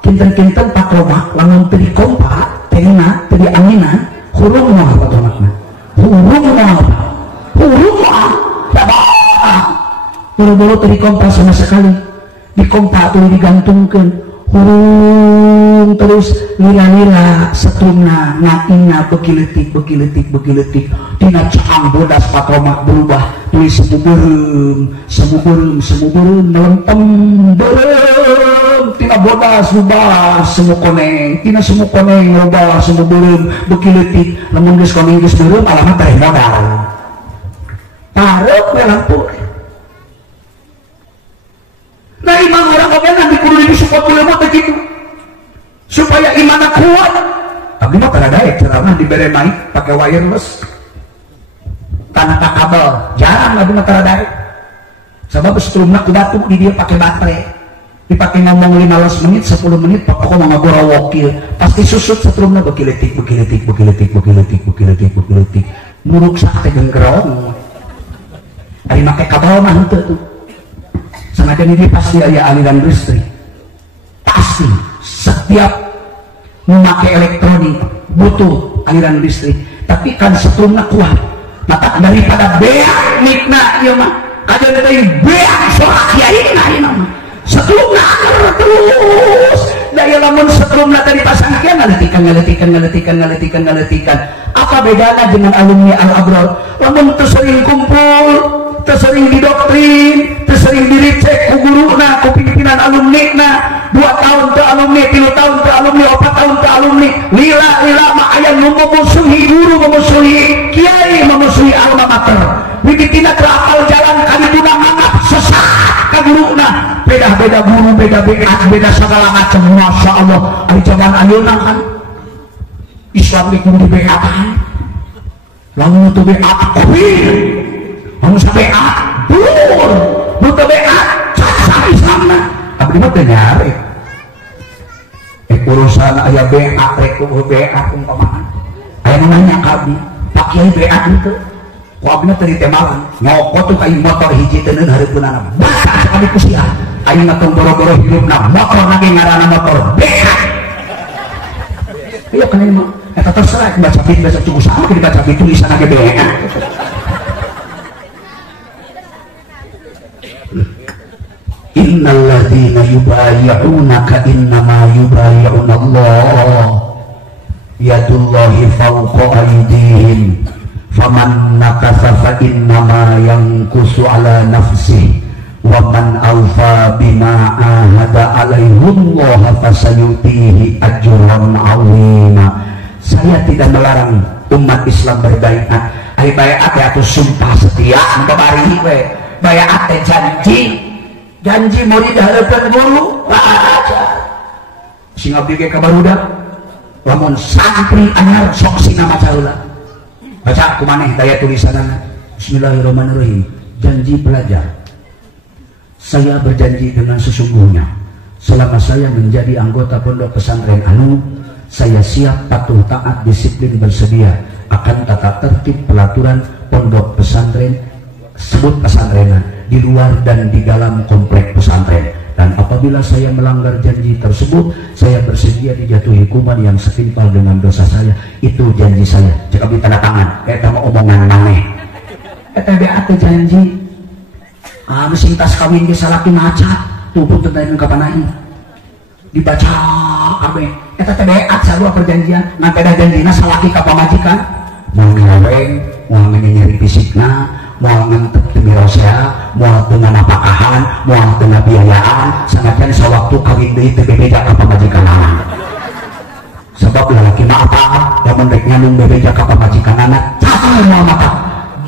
Kinten-kinten patroma lamun teu dikompa, tengna teu dianginan, hurung moal patromana. Hurung moal. Boro-boro teu dikompa sama sekali. Dikompa teu digantungkeun. terus lila-lila setrumna ngaina bekiletik tina caang bodas patromak berubah tulis semubereum melempem berem tina bodas rubah semu koneng tina semu koneng rubah semu berem bekiletik lamun geus koneng geus berem alamat teh modal parek we lampu. Nah imam orang oke nanti kudu disupport ulama begitu supaya imannya kuat. Tapi mah kada daek ceramah dibere mic pakai wireless tanpa kabel jarang abi mah kada daek sebab setrumna ku batu di dia pakai baterai dipakai ngomong 15 menit 10 menit pokoknya mau ngagorowokil pasti susut setrumna bekiletik muruk sakte genggerong ari make kabel mah henteu tuh sengaja ini pasti ada aliran listrik pasti setiap memakai elektronik butuh aliran listrik tapi kan setrumna kuat maka daripada beak nikna ieu mah kajian dari beak sorak kiai na ieu mah setrumna terus daya lamun setrumna tadi pasang kieu ngaletikan apa bedanya dengan alumni al-abrar lamun teu sering kumpul teu sering didoktrin teu sering diricek ku guruna ku pimpinan alumni na 2 tahun teu alumni 3 tahun teu alumni 4 tahun teu alumni lila mah aya nu memusuhi guru memusuhi kiai memusuhi alma mater wikitina teu apal jalan kalibuna nganggap sesat ka guruna beda guru beda segala macam masya Allah ari zaman ayeuna kan Islam kudu di BA lamun teu BA kafir lamun sampai bulur butuh BA caca Islamna abdi mah teu nyari urusan aya BA rek BA umpamana aya nanya ka abdi pak kiai BA henteu ku abdi teh ditemalan nyokot tuh kain motor hiji teu neun hareupeunana basa sekali ku sia ayeuna tong boro-boro hidupna motor lagi ngaranna motor BA iya kan mah eta terserah baca bit baca cukup sama kita baca bit tulisan lagi BA innal ladzina yubayyi'unaka innama yubayyi'una Allah yadullahi fawqa aydihim faman nakasa fa innama yankusu ala nafsihi wa man awfa bima ahada alaihi Allah fasayutihi ajran 'azima. Saya tidak melarang umat Islam berbaiat ai baiat atuh sumpah setia babari we baiat teh janji mau diharapkan guru aja sing abdi ge ka barudak lamun santri anyar sok sina maca heula baca kumaneh daya tulisanana bismillahirrahmanirrahim janji pelajar saya berjanji dengan sesungguhnya selama saya menjadi anggota pondok pesantren anu saya siap patuh taat disiplin bersedia akan tata tertib pelaturan pondok pesantren sebut pesantren di luar dan di dalam komplek pesantren dan apabila saya melanggar janji tersebut saya bersedia dijatuhi hukuman yang setimpal dengan dosa saya itu janji saya cek abdi tanda tangan eta mah omongan maneh eta BA teh janji mesin tas kawin ge salaki maca tuh pun teu daeun kapanai dibaca kabeh eta teh BA sarua perjanjian ngan teh janjina salaki ka pamajikan moal ngaweng moal nyeri fisikna moal ngantep timirosea moal dengan apakahan moal dengan biayaan sangatkan sewaktu kawin deui teu bebeja ka pamajikanana sebab lalaki mah apa lamun rek nganung bebeja ka pamajikanana cacat moal mata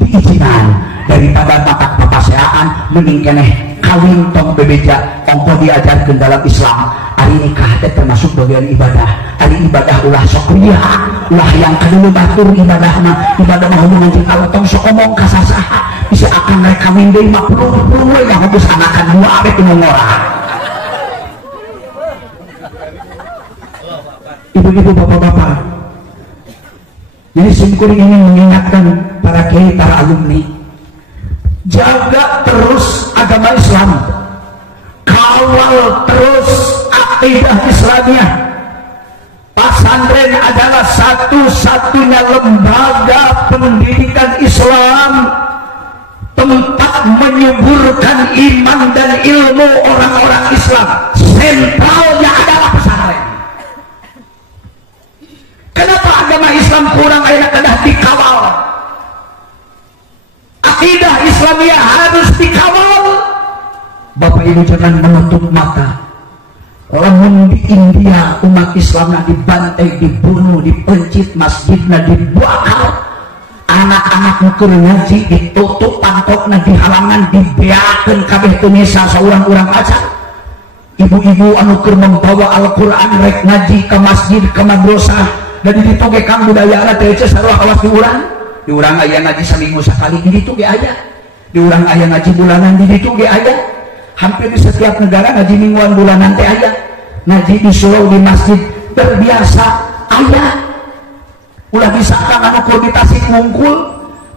diizinan daripada mata papaseaan mending keneh kawin tong bebeja ongko diajarkeun dalam Islam ari nikah teh termasuk bagian ibadah ari ibadah ulah sok riya ulah yang kadulu batur ibadah mah hubungan jeung Allah tong sok omong ka sasaha bisa akan rek kawin deui mah perlu we yang hobus anakan dua abe teu ngorah ibu-ibu bapak-bapak jadi simkuring ingin mengingatkan para kiai para alumni jaga terus agama Islam kawal terus akidah Islamiyah. Pesantren adalah satu-satunya lembaga pendidikan Islam tempat menyuburkan iman dan ilmu orang-orang Islam sentralnya adalah Islam kurang ayeuna kedah dikawal. Akidah Islamiyah harus dikawal. Bapak Ibu jangan menutup mata. Lamun di India umat Islamnya dibantai, dibunuh, dipencit, masjidnya dibakar, anak-anak nuker ngaji ditutup pantokna di halangan, dibeakeun kabeh teu misa saurang-urang acan. Ibu-ibu anu keur membawa Al-Qur'an rek ngaji ke masjid, ke madrasah, dan ditu ge kang budayana teh sarua awas di urang aya ngaji seminggu sakali di ditu ge aya, di urang aya ngaji bulanan di ditu ge aya. Hampir di setiap negara ngaji mingguan bulanan teh aya, ngaji di surau di masjid terbiasa aya. Ulah bisa kang anu kur di Tasik Mungkul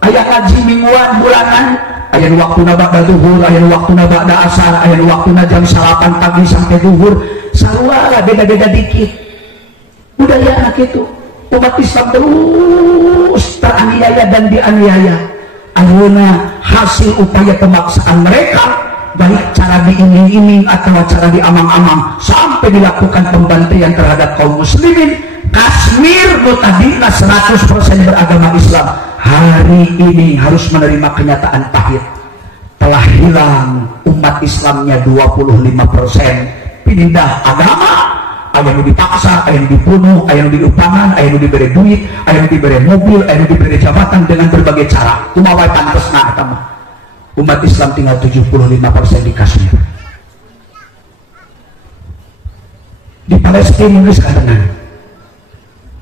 aya ngaji mingguan bulanan, aya nu waktuna ba'da zuhur, aya nu waktuna ba'da asar, aya nu waktuna jam 8 pagi sampai zuhur. Sarua beda-beda dikit. Budaya anak itu umat Islam terus teraniaya dan dianiaya. Ayeuna hasil upaya pemaksaan mereka, baik cara diiming-iming atau cara diamang-amang, sampai dilakukan pembantaian terhadap kaum muslimin. Kashmir tadinya 100% beragama Islam, hari ini harus menerima kenyataan pahit. Telah hilang umat Islamnya 25%. Pindah agama, aya nu dipaksa, aya nu dibunuh, aya nu diupangan, aya nu diberi duit, aya nu diberi mobil, aya nu diberi jabatan dengan berbagai cara. Kumaha wae pantesna eta mah. Umat Islam tinggal 75% di Kashmir. Di Palestina geus kadengan.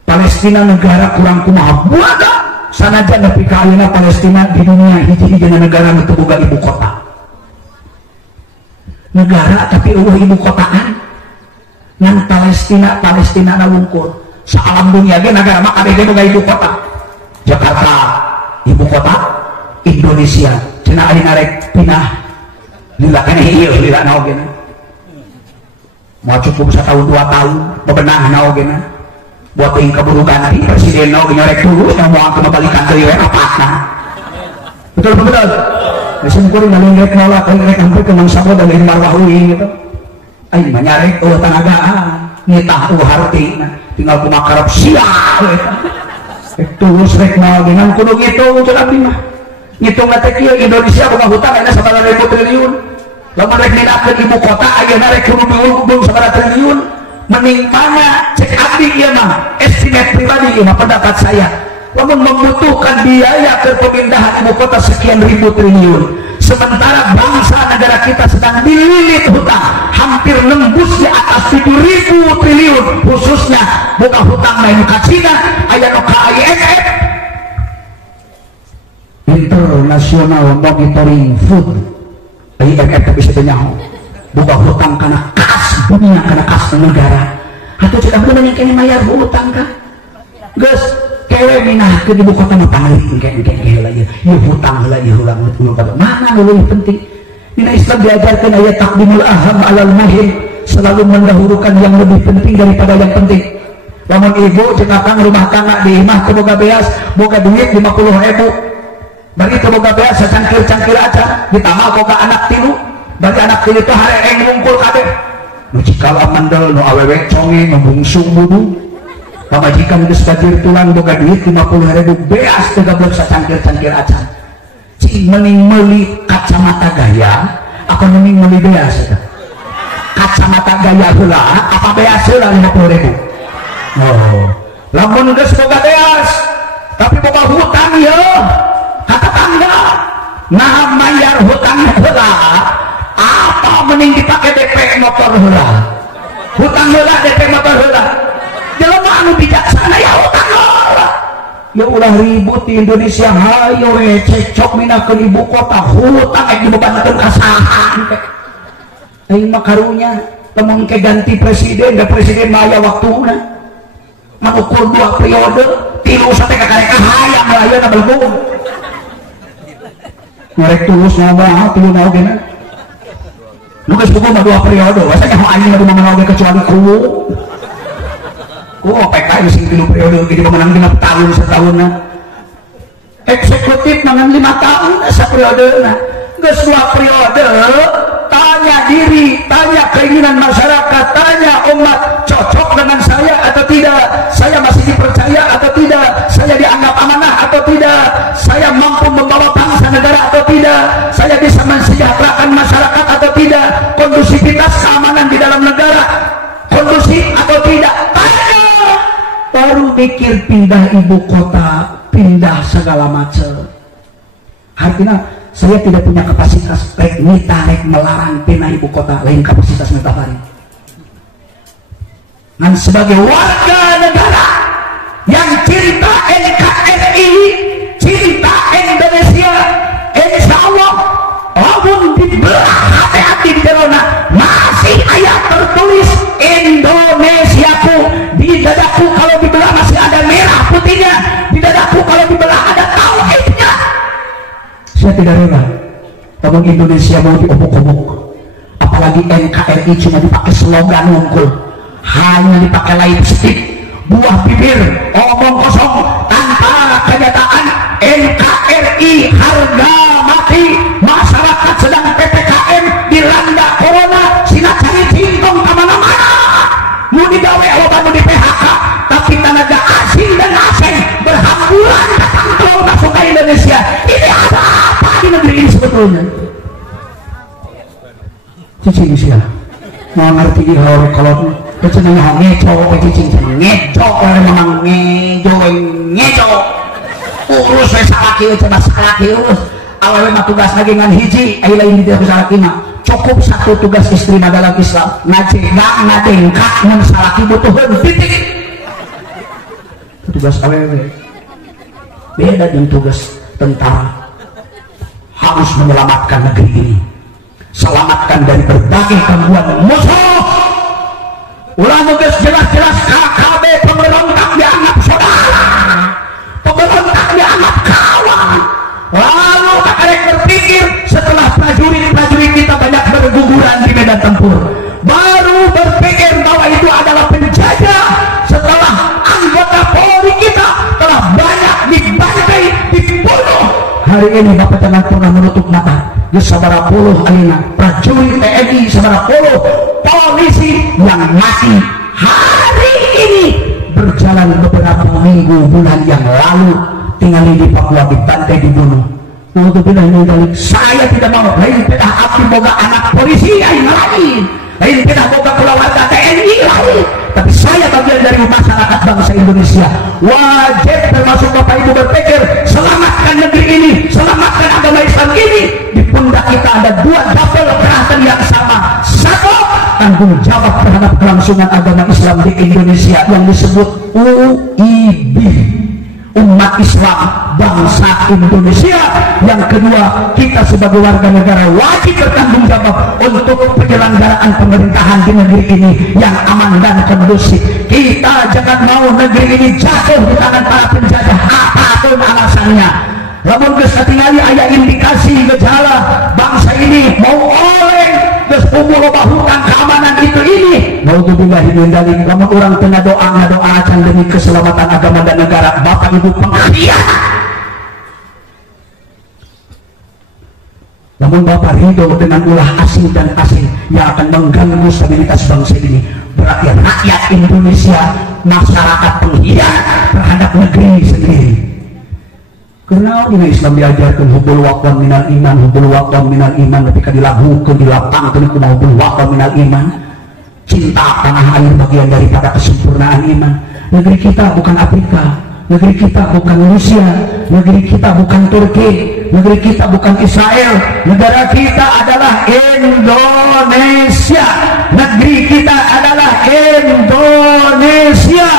Palestina negara kurang kumaha buada. Sanajan nepi ka ayeuna Palestina di dunia hiji-hijina negara nu teu boga ibu kota. Negara tapi eueuh ibu kotaan. Ngan Palestina na wungkul. Saalam dunia ge negara mah kabeh boga ibu kota. Jakarta ibu kota Indonesia. Cenah ayeuna rek pindah lila keneh ieu lila naogena. Mau cukup 1 tahun 2 tahun bebenah naogena. Buat yang keburukan hari presiden naoge nyorek tulus mau aku balikan deui we apatna. Betul betul. Mesin kuring ngalingek nolak ngalingek hampir ke mangsa dan lain marwahui gitu. Aing mah nyarek eueuh tanagaan, nitah eueuh hartina, tinggal kumaha karep sia we. Tulus rek naoge ngan kudu kitu cenah abdi mah. Ngitung teh kieu Indonesia boga hutang aya 9.000 triliun. Lamun rek nindakakeun ibu kota ayeuna rek kudu belum 9 triliun. Mending mana cek abdi ieu mah estimate pribadi ieu mah pendapat saya. Lamun membutuhkan biaya ke pemindahan ibu kota sekian ribu triliun. Sementara bangsa negara kita sedang dililit hutang hampir nembus di atas 7.000 triliun, khususnya buka hutang lain ka Cina, aya nu ka IMF. International Monitoring Food IMF bisa nyaho buka hutang karena kas dunia, karena kas negara. Atau tidak benar yang kini mayar hutang kah? Gus, kewe minah ke ibu kota mah pangling kayak lah ya hutang lah ya ulang mana lebih penting. Dina Islam diajarkan ayat takdimul aham alal mahim, selalu mendahulukan yang lebih penting daripada yang penting. Lamun ibu cekakang rumah tangga di imah boga beas, boga duit 50.000, bagi boga beas cangkir-cangkir aja, ditambah boga anak tilu, bagi anak tilu itu hari yang ngungkul kabeh. Nu cikal amandel, nu awewe conge, nu bungsung budu. Pamajikan geus bajir tulang boga duit 50.000 beas teu gablek cangkir-cangkir acan. Cing mending meuli kacamata gaya apa mending meuli beas eta? Kacamata gaya heula apa beas heula 50.000? Oh, lamun geus boga beas tapi boga hutang ya kata tangga nah mayar hutang heula apa mending dipake DP motor heula? Hutang heula DP motor heula. Jelema anu bijaksana ya hutang heula. Ya ulah ribut di Indonesia hayo we cekcok minakeun ibu kota hutang aya dibebankeun ka saha teh. Aing mah karunya lamun ke ganti presiden, da presiden mah aya waktuna. Mangukur 2 periode, 3 sampai ka kareka hayang ayeuna belum. Ngarek tulus nabah 3 oge na. Nu geus buku mah 2 periode, wasa nya anjing mah mana oge kecuali ku. Oh, PKI sing 3 periode jadi pemenang 5 tahun setahunna. Eksekutif mangan 5 tahun saperiodena. Geus 2 periode, tanya diri, tanya keinginan masyarakat, tanya umat, cocok dengan saya atau tidak? Saya masih dipercaya atau tidak? mensejahterakan masyarakat atau tidak, kondusivitas keamanan di dalam negara kondusif atau tidak, baru mikir pindah ibu kota, pindah segala macam. Artinya saya tidak punya kapasitas rek melarang pindah ibu kota, lain kapasitas metafari. Dan sebagai warga negara yang cinta NKRI, cinta Indonesia, insya Allah walaupun dibelah hati-hati di Verona masih ayat tertulis Indonesiaku. Di dadaku kalau dibelah masih ada merah putihnya, di dadaku kalau dibelah ada tauhidnya. Saya tidak rela kalau Indonesia mau diobok-obok, apalagi NKRI cuma dipakai slogan ngungkul, hanya dipakai lipstick, buah bibir, omong kosong tanpa kenyataan. NKRI harga mati, masyarakat sedang PPKM, dilanda corona, sina cari cingkong kemana-mana, mau digawe obat, mau di PHK, tapi tenaga asing dan asing berhamburan datang kalau masuk ke Indonesia. Ini ada apa di negeri ini sebetulnya? Cicing sih ya, mau ngerti di hawa kolot kecenanya ngecok, cicing ngecok, orang memang ngecok urus salaki, coba salaki urus awalnya mah tugas lagi dengan hiji ayo lain tidak salaki mah cukup satu tugas istri dalam Islam ngadengkak ngan salaki butuhan titik tugas awewe beda dengan tugas tentara. Harus menyelamatkan negeri ini, selamatkan dari berbagai gangguan musuh. Ulah tugas jelas-jelas KKB pemberontak dianggap saudara, pemberontak dianggap kawan. Lalu tak ada yang berpikir setelah prajurit kita banyak berguguran di medan tempur, baru berpikir bahwa itu adalah penjajah. Setelah anggota Polri kita telah banyak dibantai, dibunuh, hari ini Bapak jangan pernah menutup mata. Ya sabara puluh alina prajurit TNI, sabara puluh polisi yang mati hari ini berjalan beberapa minggu bulan yang lalu tinggal di Papua dibantai dibunuh. Saya tidak mau lain pedah api boga anak polisi lain pedah boga keluarga TNI lain, tapi saya bagian dari masyarakat bangsa Indonesia. Wajib termasuk Bapak Ibu berpikir selamatkan negeri ini, selamatkan agama Islam ini. Di pundak kita ada dua double perhatian yang sama. Satu, tanggung jawab terhadap kelangsungan agama Islam di Indonesia yang disebut UIB, umat Islam bangsa Indonesia. Yang kedua, kita sebagai warga negara wajib bertanggung jawab untuk penyelenggaraan pemerintahan di negeri ini yang aman dan kondusif. Kita jangan mau negeri ini jatuh di tangan para penjajah apapun alasannya. Namun kesetingali ayah indikasi gejala bangsa ini mau oleh umur hutang keamanan itu ini mau tubillahi min dzalik. Namun orang tengah doa akan demi keselamatan agama dan negara. Bapak Ibu pengkhianat. Namun Bapak ridho dengan ulah asing dan asing yang akan mengganggu stabilitas bangsa ini. Berarti rakyat Indonesia masyarakat pengkhianat terhadap negeri sendiri. Karena ini Islam diajarkan hubul waqam minal iman, hubul waqam minal iman, ketika dilakukan di lapang itu mau hubul waqam minal iman. Cinta tanah air bagian daripada kesempurnaan iman. Negeri kita bukan Afrika, negeri kita bukan Rusia, negeri kita bukan Turki, negeri kita bukan Israel. Negara kita adalah Indonesia. Negeri kita adalah Indonesia.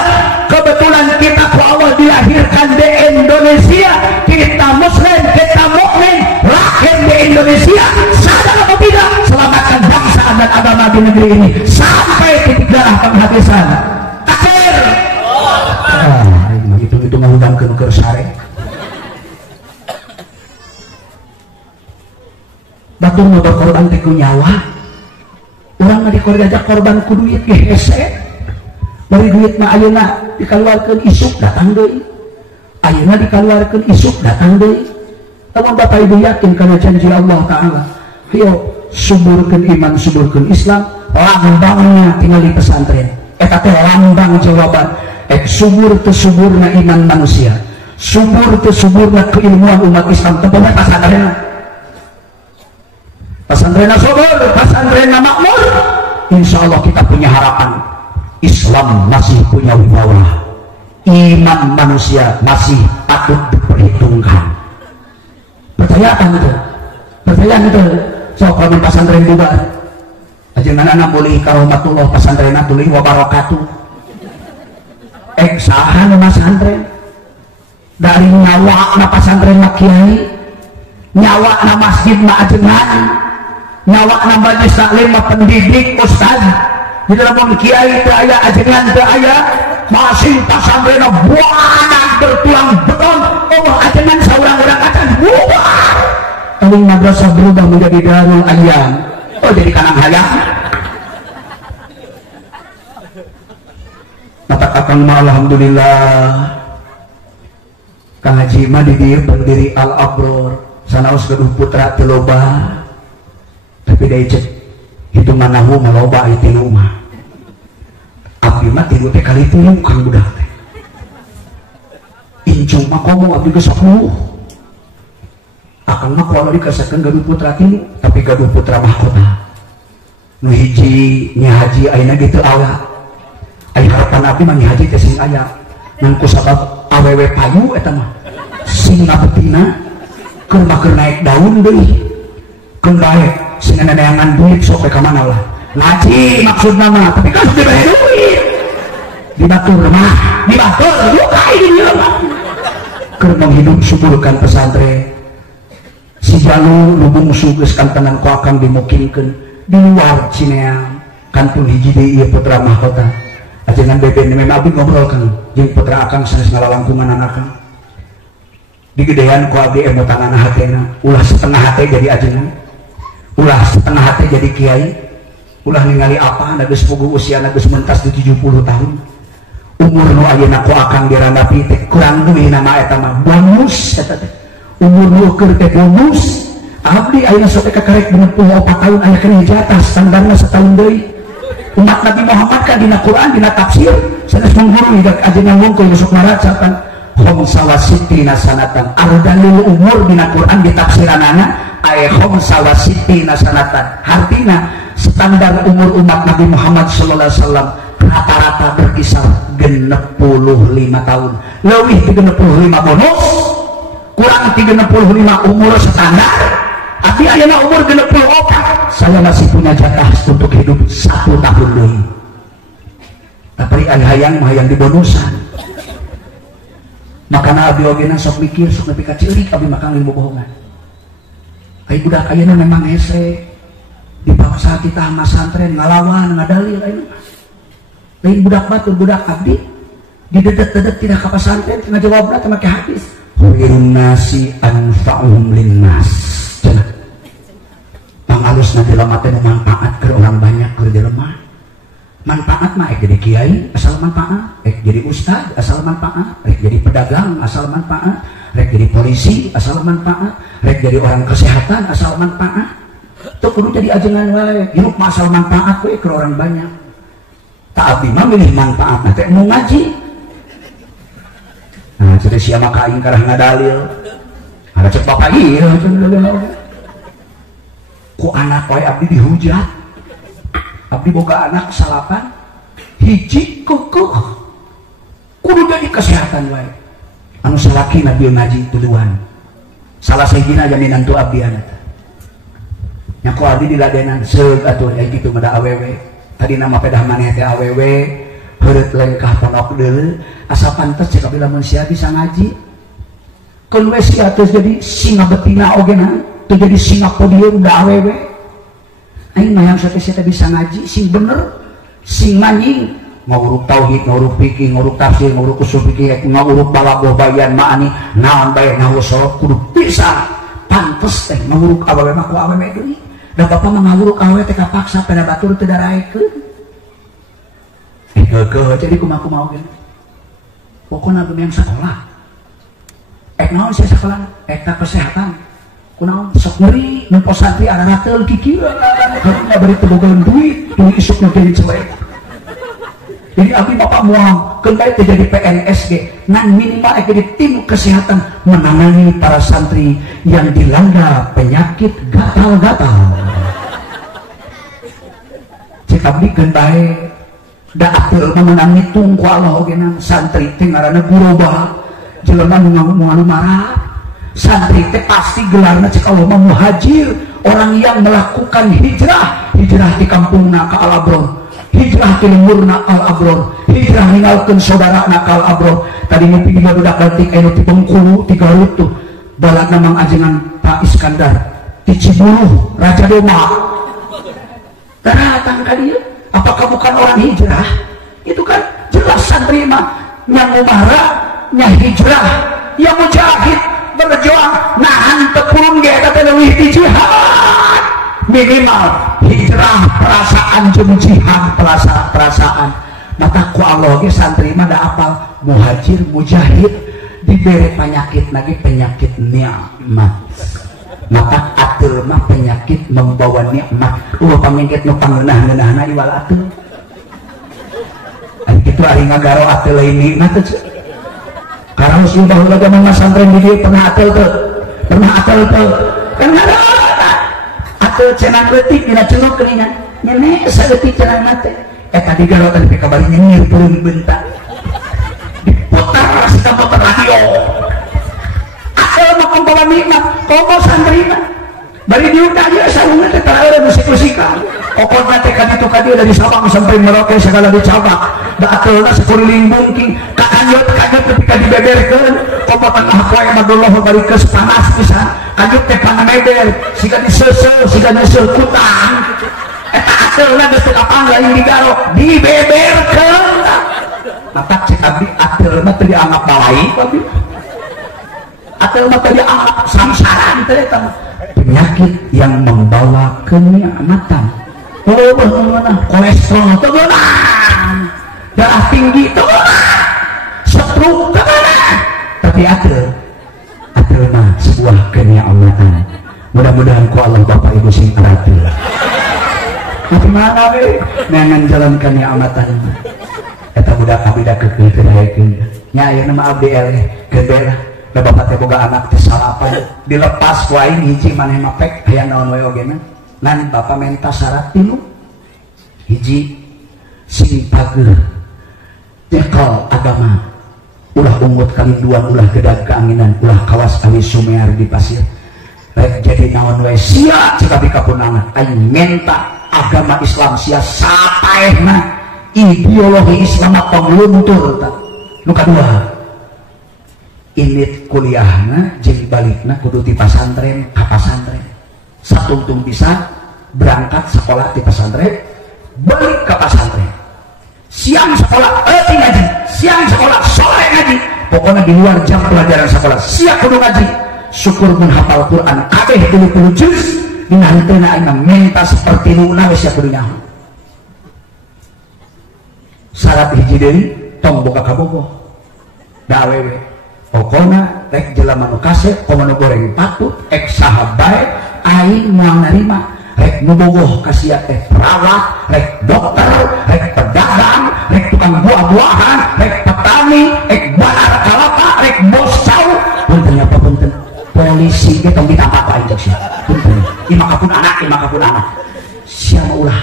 Kebetulan kita Allah dilahirkan di Indonesia. Kita Muslim, kita mukmin, lahir di Indonesia. Sadar atau tidak, selamatkan bangsa dan agama di negeri ini sampai titik darah penghabisan. Takbir. Itu mengundangkan ke sare. Batu mau berkorban teku nyawa. Orang mah dikorban korban ku duit ge hese. Bari duit mah ayeuna dikeluarkeun isuk datang deui. Ayeuna dikeluarkeun isuk datang deui. Lamun Bapak Ibu yakin kana janji Allah Taala, ayo suburkeun iman, suburkeun Islam, lambangnya tinggal di pesantren. Eta teh lambang jawaban. Subur teu suburna iman manusia, subur teu suburna keilmuan umat Islam teu boga pasadarena. pesantren sobor, pesantren makmur, insya Allah kita punya harapan. Islam masih punya wibawa, iman manusia masih patut diperhitungkan. Percayaan itu, percayaan itu. So kami pesantren juga, ajengan boleh karomatullah pesantren tuluy wabarakatuh. Saha nu pesantren dari nyawa na pesantren na kiai, nyawa na masjid na ajengan, nyawa na majelis taklim na pendidik ustaz. Di dalam kiai teu aya, ajengan teu aya, masih pesantren na buanan bertulang beton. Oh ajengan saurang-urang acan bubar. Teuing madrasah berubah menjadi darul ayam. Oh jadi kanang hayang. Mata kakang mah alhamdulillah. Kang Haji mah di dieu pendiri Al Abror, sanaos gaduh putra teu loba. Tapi deui cek hitungan nahu mah loba ieu tilu mah. Abdi mah tilu teh kali tilu kang budak teh. Incung mah komo abdi geus 10. Akang mah kalau dikasakeun gaduh putra tilu, tapi gaduh putra mahkota. Nu hiji Nya Haji ayeuna kitu awak. Ai harapan abdi mah Nya Haji teh sing aya. Ngan kusabab awewe payu eta mah. Sing betina keur bakeur naik daun deui. Keur bae sing neneangan duit sok ka mana lah. Ngaji maksudna mah, tapi kan dibae duit. Dibatur mah, dibatur juga ini mah. Keur menghidup suburkan pesantren. Si Jalu lubung suges kantenan ku akang dimukimkeun di luar Cineang kantun hiji deui ieu putra mahkota. Ajengan beben memang abdi ngobrol kan jeung putra akang sanes ngalalangkungan akang. Digedean ku abdi emotanana hatena, ulah setengah hate jadi ajengan. Ulah setengah hate jadi kiai. Ulah ningali apa da geus puguh usiana geus mentas di 70 tahun. Umur nu ayeuna ku akang dirandapi teh kurang leuwih nama eta mah bonus eta teh. Umur nu keur teh bonus. Abdi ayeuna sok ka karek 64 tahun aya kena jatah standarna setahun deui. Umat Nabi Muhammad kan dina Quran dina tafsir sanes mengguru hidak ajengan ngungkul besok maracakan khamsa wa sittina sanatan. Ardalil umur dina Quran di tafsiranana aya khamsa wa sittina sanatan. Artina standar umur umat Nabi Muhammad sallallahu alaihi wasallam rata-rata berkisar 65 tahun. Leuwih ti 65 bonus, kurang ti 65 umur standar. Tapi ayeuna umur 64, saya masih punya jatah untuk hidup 1 tahun lagi. Tapi hayang mah hayang dibonusan. Makana abdi ogena sok mikir sok nepi ka ceulik abdi makan ilmu bohongan. Ai budak ayeuna memang hese. Di bangsa kita mah santren ngalawan ngadalil ayeuna. Lain budak batur budak abdi didedet-dedet tidak ka pesantren ngajawabna teh make hadis. Khairun nasi anfa'uhum linnas. Pangalus nanti jelema teh manfaat ke orang banyak ke jelema. Manfaat mah jadi kiai asal manfaat, jadi ustad asal manfaat, jadi pedagang asal manfaat, jadi polisi asal manfaat, jadi orang kesehatan asal manfaat. Tuh kudu jadi ajengan wae, hidup mah asal manfaat we ke orang banyak. Tak abdi mah milih manfaat nanti mau ngaji. Nah, jadi siapa kain karena ngadalil. Ada cek bapak ieu ku anak wae abdi dihujat. Abdi boga anak salapan hiji keukuh kudu jadi kesehatan wae. Anu salaki na dieu ngaji tuluan. Salah sahijina jaminan tu abdi anak. Nya ku abdi diladenan seug atuh aya kitu mada awewe. Tadi nama pedah maneh teh awewe heureut lengkah pondok deuleu asa pantes cek abdi lamun sia bisa ngaji. Keun we sia teh jadi singa betina ogena. Itu jadi singa podium da awewe. Aing mah yang saya bisa ngaji sing bener, sing manjing, nguruk tauhid, nguruk fikih, nguruk tafsir, nguruk usul fikih, nguruk balaghah bayan ma'ani, naon bae nahu salat kudu bisa. Pantes teh nguruk awewe mah ku awewe deui. Da bapak mah nguruk awewe teh kapaksa pada batur teu daraekeun. Keukeuh jadi kumaha oge. Pokona yang sekolah. Naon sia sekolah? Eta kesehatan. Kunaon sok nyeri mun pos santri arana teu kikireun karena bari teu boga duit isuk jadi cuek. Jadi abdi bapak moal keun bae teh jadi PNS ge ngan minimal jadi tim kesehatan menangani para santri yang dilanda penyakit gatal-gatal. cek abdi keun bae da ateul mah meunang ngitung ku Allah oge nang santri teh ngaranna guroba jelema nu marah santri teh pasti gelarna cek Allah mah muhajir orang yang melakukan hijrah di kampungna ka Al-Abron hijrah di lemurna Al-Abron hijrah ninggalkeun saudarana ka Al-Abron tadi ngopi di barudak letik anu ti Bengkulu ti Garut tuh balana mang ajengan Pak Iskandar di Cibuluh Raja Doma datang ka dieu apakah bukan orang hijrah? Itu kan jelas santri mah yang umara, yang hijrah, yang mujahid, berjuang, nahan tepurun ge eta teh leuwih ti jihad. Minimal hijrah perasaan jeung jihad perasaan. Mata ku Allah ge santri mah da apal muhajir, mujahid, dibere penyakit lagi penyakit nikmat. Maka ateul mah penyakit membawa nikmat. Pamingkit nu pangeunah-ngeunahna iwal ateul. Ari kitu ari ngagaro ateul lain nikmat teh. Karena Rasulullah baheula zaman masantren di dieu pernah ateul teu? Pernah ateul teu? Kan ada ateul cenah leutik dina ceunuk geuningan. Nyene saleutik cenah mate. Eta digaro tadi kabari nyengir turun bentak. Diputar sita motor radio. Ateul mah membawa nikmat. Pokok santri mah bari diundang dia sarungna teh tara musik-musikan pokokna teh kaditu ka dieu dari Sabang sampai Merauke segala dicabak da ateulna sakuriling bungking kanjut ketika dibeberkeun pokok tengah poe madullah barikeus panas pisan kanjut teh panameder siga diseuseu siga nyeuseul kutang eta ateulna geus teu kapang lain digaro dibeberkeun mata cek abdi ateulna teh dianggap balai abdi ateul mah tadi samsaran teh eta penyakit yang membawa kenikmatan. Oh, beunang kolesterol teu beunang. Darah tinggi teu beunang. Stroke teu beunang. Tapi ateul mah sebuah kenikmatan. Mudah-mudahan ku Allah Bapak Ibu sing arateul. Gimana we? Ngangan jalan kenikmatan. Eta budak abdi da keukeuh teh daekeun. Nya ayeuna mah abdi eleh geus da bapak teh boga anak teh salapan dilepas ku aing hiji maneh mapek aya naon we ogena nan bapak menta syarat 3 hiji sing pageur tekal agama ulah ungut kalinduan ulah gedag keanginan ulah kawas awi sumear di pasir rek jadi naon we sia cek abi kapunana aing menta agama Islam sia sapaehna ideologi Islam pangluntur ta nu kadua init kuliahna jeung balikna kudu ti pasantren ka pasantren satungtung bisa berangkat sekolah di pesantren balik ke pesantren siang sekolah ngaji siang sekolah sore ngaji pokoknya di luar jam pelajaran sekolah siap kudu ngaji syukur menghafal Quran kabeh 30 juz dina harteuna aing minta seperti nuna wis siap kudu nyaho syarat hiji deui tong boga kabogoh da awewe pokona rek jelema nu kase komo goreng patut ek sahabae aing moal narima rek nu bogoh ka sia teh perawat rek dokter rek pedagang rek tukang buah-buahan rek petani rek banar kalapa rek bos cau punten apa punten polisi ge tong ditampak aing cek sia punten imakapun anak sia mah ulah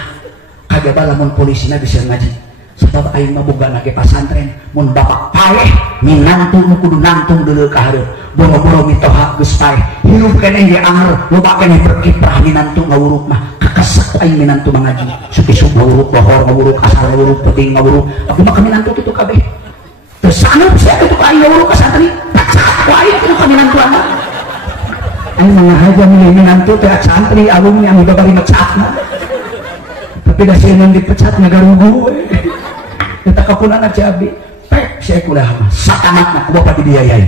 kageba lamun polisina bisa ngaji sebab aing mah boga nage pasantren mun bapak paeh minantu nu kudu nantung deuleu ka hareup boro-boro mitoha geus paeh hirup keneh ge anger loba keneh berkiprah minantu ngawuruk mah kakesek aing minantu mangaji suki-suk ngawuruk lohor ngawuruk asar ngawuruk penting ngawuruk aku mah minantu kitu kabeh teu sangeup sia kitu ka aing ngawuruk ka santri pacat ku aing kitu ka minantu anak aing mah haja milih minantu teh santri alumni anu babari mecatna tapi dah sieun dipecat ngagarugu we kita kapunana cabi pek saya kuliah mah sakanakna ku bapak dibiayai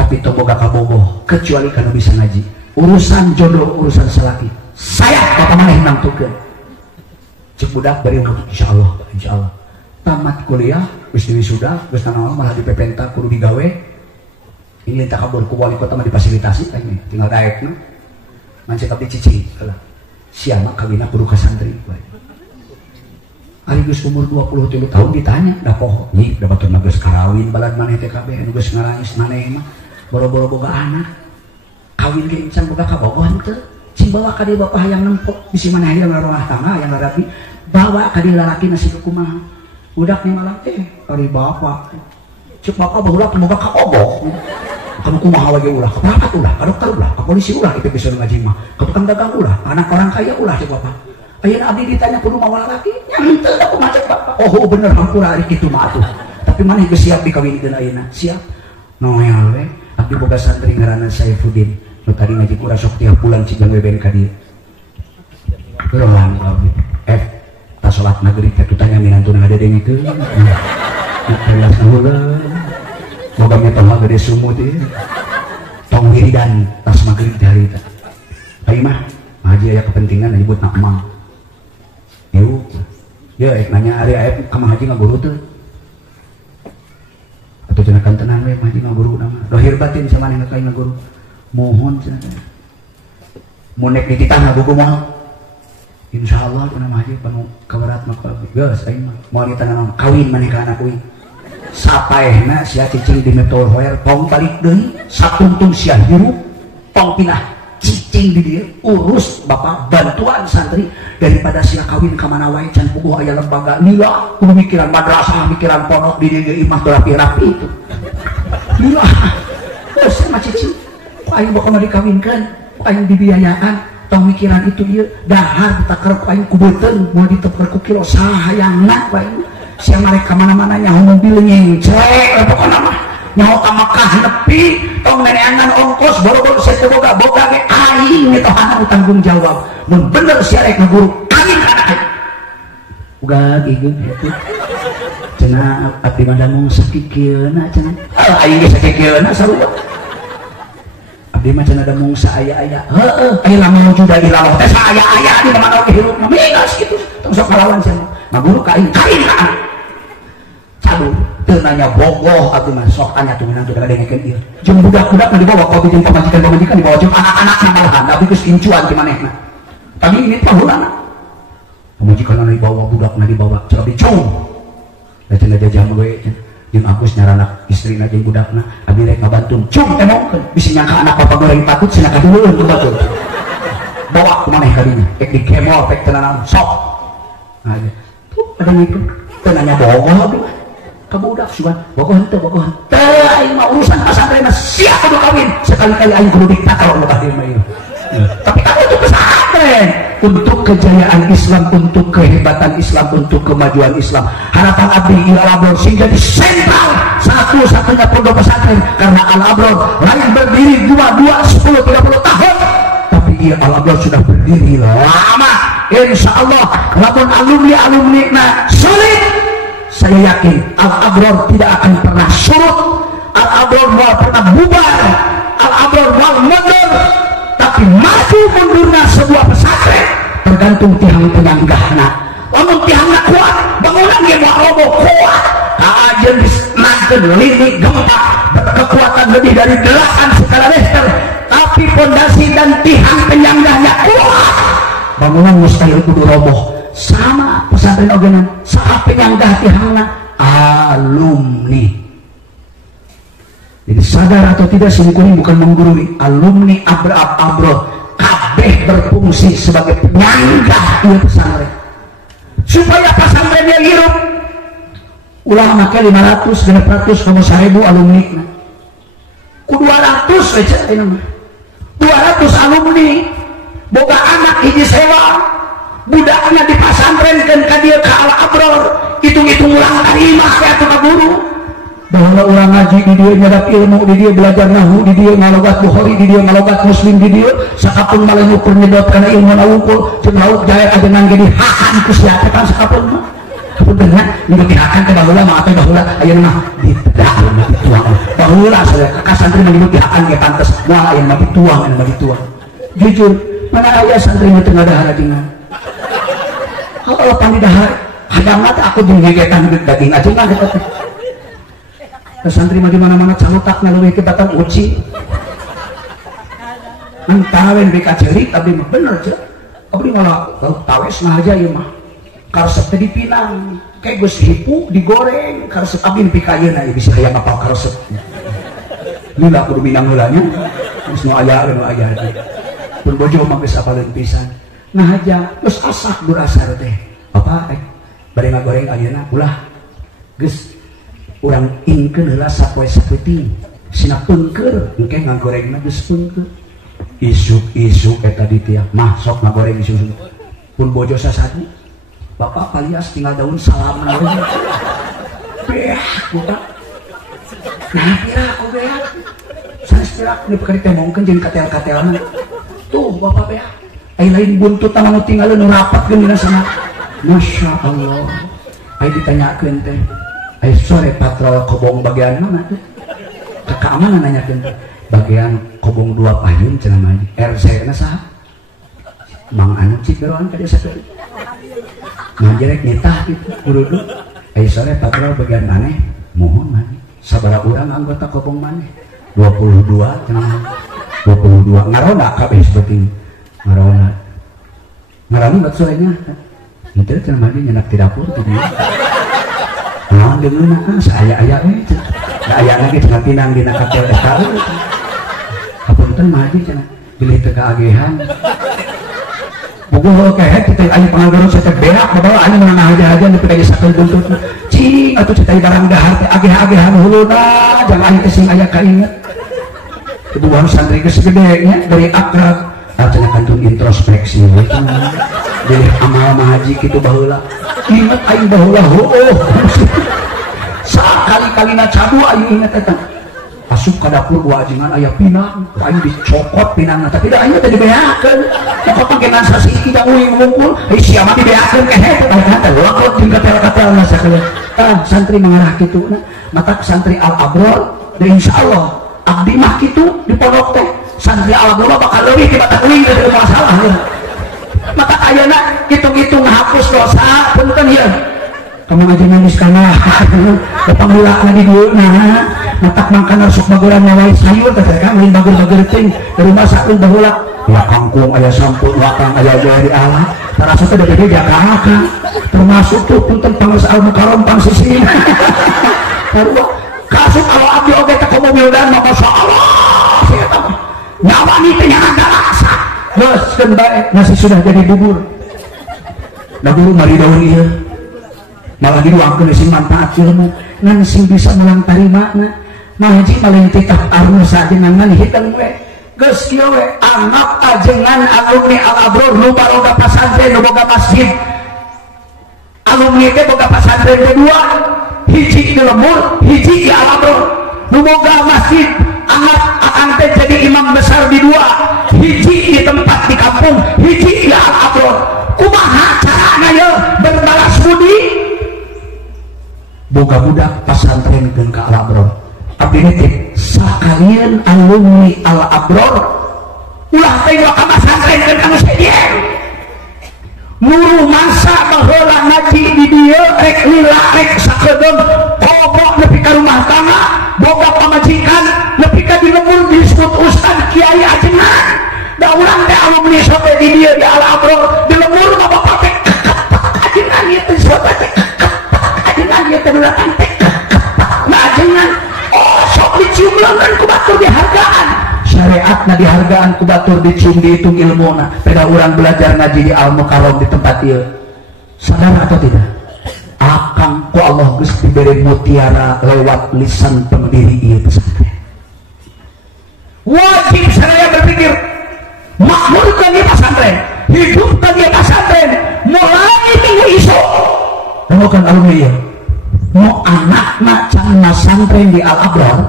tapi teu boga kabogoh kecuali kana bisa ngaji urusan jodoh urusan salaki saya bapak maneh nangtukeun cek budak bari umur insyaallah tamat kuliah geus wisuda geus nanaon malah dipepenta kudu digawe ini tak kabur ku wali kota mah difasilitasi teh tinggal daekna mancing abdi cicing heula sia mah kawinna kudu ka santri ari geus umur 23 tahun ditanya da poho nyi da baturna geus karawin balad maneh teh kabeh anu geus ngarangis maneh mah boro-boro boga anak kawin ge encan boga kabogoh teu cing bawa ka dieu bapak hayang nempok bisi maneh aya rumah tangga yang rapi bawa ka di lalaki na siya kumaha budak ni malam ari bapak cek bapak bahulah pemuka ka obok kamu kumaha wajah ulah keperangkat ulah ka dokter ulah ka polisi ulah itu bisa ngaji mah ka tukang dagang ulah anak orang kaya ulah cek bapak ayeuna abdi ditanya kudu mawa lalaki nya henteu da kumaha cek bapak oh bener hampura ari kitu mah atuh tapi maneh geus siap dikawinkeun ayeuna siap noel we abdi boga santri ngaranna Saifuddin nu tadi ngaji kura sok tiap bulan cigan weben ka dieu berolang abdi tas sholat maghrib itu tanya minantuna ada deng itu kelas heula boga metoha gede sumut ieu tong wiridan tas maghrib dari eta ai mah haji aya kepentingan nyebut nak emang yuk ya nanya ari aep ka haji ngaguru teu atau cenah kantenan we haji ngaguru nama dohir batin sama nang kai ngaguru mohon cenah mun nek dititah buku moal insyaallah kuna mah haji panu kabarat mah geus aing mah moal ditananom kawin maneh ka anak kuing sapaehna sia cicing di metol hoer tong balik deui satungtung sia hirup tong pindah cicing di dieu urus bapak bantuan santri daripada sia kawin ka mana wae can puguh aya lembaga lila kudu mikiran madrasah mikiran pondok di dieu imah teu rapi-rapi itu lila geus mah cicing ku aing bakal dikawinkeun ku aing dibiayaan tong mikiran itu ieu dahar ditakar ku aing ku beuteung moal diteper ku kilo sahayangna ku aing sia marek ka mana-mana nyaho mobil nyengcek pokona mah nyaho ka Makkah nepi tong neneangan ongkos boro-boro saya boga ge aing metohana tanggung jawab mun bener sia rek ngaguru kawin ka anak aing uga gigeun kitu cenah abdi mah damung sakikeuna cenah aing ge sakikeuna sarua abdi mah cenah damung saaya-aya heueuh aya lamun juda ilallah teh saaya-aya di mana oge hirup mah migas kitu tong sok kalawan cenah ngaguru ka aing kawin ka anak caduh teu nanya bogoh atuh mah sok anya tuh menang teu dengekeun ieu jeung budak-budak mah dibawa ka jeung pamajikan dibawa jeung anak-anakna malahan da geus kincuan ti manehna tadi ini pahulana pamajikanna dibawa budakna dibawa cek abdi cung da cenah jajah we jeung Agus nyarana istrina jeung budakna abdi rek ngabantung cung emongkeun bisi nyangka anak papa goreng takut cenah kadulueun tuh batur bawa ku maneh ka dinya pek di kemol pek teu naon sok nah tuh ada gitu teu nanya bogoh abdi kabudak sugan bogoh henteu aing mah urusan pesantren siap kudu kawin sekali-kali aing kudu diktator nu ka dieu mah ieu tapi kamu itu pesantren untuk kejayaan Islam untuk kehebatan Islam untuk kemajuan Islam harapan abdi Al-Abror sehingga di sentral satu-satunya pondok pesantren karena Al-Abror lain berdiri 2, 10, 30 tahun tapi Al-Abror sudah berdiri lama insyaallah lamun alumni na solid saya yakin Al-Abror tidak akan pernah surut Al-Abror mau pernah bubar Al-Abror mau mundur tapi maju mundurnya sebuah pesantren tergantung tiang penyanggahna lamun tiangna kuat bangunan ge moal roboh kuat kaajeun disnakeun lini gempa berkekuatan lebih dari 8 skala Richter tapi pondasi dan tiang penyanggahnya kuat bangunan mustahil kudu roboh sama pesantren ogenan saha penyanggah tihangna alumni jadi sadar atau tidak sungguh bukan menggurui alumni Abror kabeh berfungsi sebagai penyanggah di pesantren supaya pesantrennya hidup ulah make 500 600 kamu 1000 alumni ku 200 aja 200 alumni boga anak hiji sewa budaknya di pasantrenkeun ka dieu ka Al-Abror hitung-hitung ulang kalimah ka atuh ka guru bahwa ulang ngaji di dieu nyadap ilmu di dieu belajar nahwu di dieu ngalogat Bukhari di dieu ngalogat Muslim di dieu sakapun malih ngukur nyedot kana ilmu nawungkul jeung lauk jae ajengan ge dihahan ku sia teh kan sakapun mah kapuntenna minggu dihakan ke baheula mah atuh baheula ayeuna mah ditedak mah dituang baheula sadaya ka santri mah dihakan ge pantes moal ayeuna mah dituang jujur mana aya santri nu teu ngadahar ajengan kalau pani dahar hadang mah aku jeung gegetan daging ajengan eta teh santri mah di mana-mana calutak ngaleuwih ke batang uci antawen beka cerik abdi mah bener ceu abdi malah tawes nah aja ieu mah karesep teh dipinang kayak geus hipu digoreng karesep abdi nepi ka ayeuna bisa hayang apal karesep lila kudu minang heula nya geus nu aya pun bojo mah geus apaleun pisan nah aja geus asak dur asar teh apa bapak bari ngagoreng ayeuna ulah geus urang ingkeun heula sapoe saeuting sina peungkeur engke ngagorengna geus peungkeur isuk-isuk eta di tiap mah sok ngagoreng isu pun bojo sasadi bapak palias tinggal daun salam naon beak buka nah pira aku beak sanes pira nu peukeun temongkeun jeung katel-katelan tuh bapak beak ai lain buntut anu tinggal nu rapatkeun dina sana masya Allah ai ditanyakeun teh ai sore patrol kobong bagian mana teh kakak mana nanyakeun bagian kobong 2 payun cenah mah RC na saha mang anu ciperoan ka desa teh ngajerek nitah gitu kudu ai sore patrol bagian maneh mohon maneh sabaraha urang anggota kobong maneh 22 cenah 22 ngarona kabeh seperti ngarona buat sorenya itu cenah mah nyenak di dapur tuh dia nah deungeuna saya we aya lagi cenah pinang dina katel eta apunten mah haji cenah bilih teu kaagehan bukuh kayak kita ayo pengagaro saya berak bawa ayo menengah aja di pegawai satu buntut cing atau cetai barang dahar ageh-agehan huluna jangan kesing aya kainget kedua santri kesegedenya dari akrab artinya kantun introspeksi dari amal mahaji gitu baheula inget aing baheula sakali-kali na cabu aing inget eta asup ka dapur wajengan aya pinang aing dicokot pinangna tapi da aing teh dibeakeun pokok pangenan sasi kita uing ngumpul sia mah dibeakeun ke hete eta lokot jeung katel-katelna sakeuleung santri mengarah kitu mata santri al-abror dan insyaallah abdi mah kitu di pondok teh santri al-abror bakal leuwih ti batak uing teh masalah maka ayeuna kitu-kitu ngahapus dosa punten ieu kamu aja nangis kana panggulakna di dieuna matak mangkana sok baguran nyawai sayur teh kan lain bagur-bagur teuing dari rumah saeun baheula ya kangkung aya sampun wakang aya dari Allah terasa teh gede jakaka termasuk tuh punten panggeus al-mukarram pangsisi baru kasih kalau abdi oge teh komo mildan mah masyaallah eta nyawa ni teh nyawa rasa geus keun bae nasi sudah jadi bubur da guru mari daun ieu malah diluangkeun sing manfaat ilmu ngan sing bisa mulang tarimana mahaji paling titah arna sajengan hitung we geus kieu we anggap ajengan alumni al-abror nu boga pasantren nu boga masjid alumni teh boga pasantren kedua hiji di Lembur hiji di al-abror nu boga masjid anggap akan teh jadi imam besar di 2 hiji di tempat di kampung hiji di al-abror kumaha carana ye berbalas budi boga budak pasantren jeung ka al-abror abdi teh sakalian alumni al-abror ulah teh ka pasantren jeung ka muslimin nuru masa baheula ngaji di dieu rek lila rek sakedeung pokok nepi ka rumah tangga boga pamajikan nepi ka di lembur disebut ustad kiai ajengan da urang teh alumni sote di dieu di al-abror di lembur mah bapak teh ajengan ieu teh sote teh ajengan ieu teh datang teh nah ajengan oh sok dicium leungeun ku batur dihargaan syariatna dihargaan ku batur dicium dihitung ilmuna peda urang belajar ngaji di al-mukarram di tempat ieu sadar atau tidak akang ku Allah geus diberi mutiara lewat lisan pendiri ieu pesantren wajib saya berpikir makmurkan ieu pesantren hidupkan ieu pesantren mulai minggu isuk kan alumni ieu mau anakna can masantren di al-abror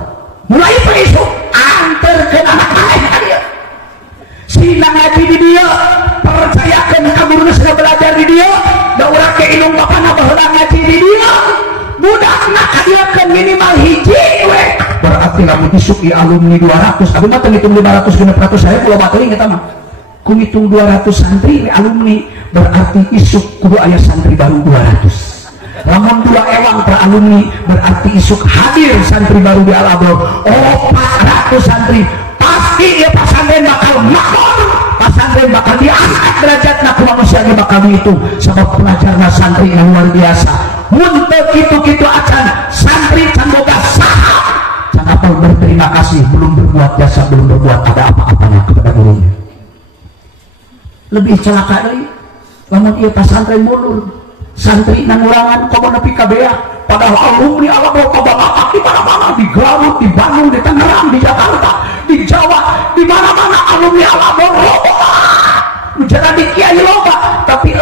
mulai isuk anterkeun anak maneh ka dieu sina ngaji di dieu percayakeun ka guruna sana belajar di dieu da urang ke indung bapana baheula ngaji di dieu budakna ka dieu keun minimal hiji we berarti lamun isuk di alumni 200 abi mah teu ngitung 500 genep ratus saya kula bateuing eta mah ku ngitung 200 santri alumni berarti isuk kudu aya santri baru 200 lamun 2 ewang per alumni berarti isuk hadir santri baru di al-abror 400 santri pasti ya pesantren bakal makmur pesantren bakal diangkat derajatna ku manusia ge bakal dihitung sebab pelajarna santri yang luar biasa mun teu kitu-kitu acan santri can boga saha can apal berterima kasih belum berbuat jasa belum berbuat ada apa-apanya kepada gurunya lebih celaka deui lamun ieu pesantren mundur santri nangurangan komo nepi ka beak padahal alumni Al-Abror kabapak di mana-mana, di Garut, di Bandung, di Tangerang, di Jakarta, di Jawa, di mana-mana alumni Al-Abror loba jadi kiai loba tapi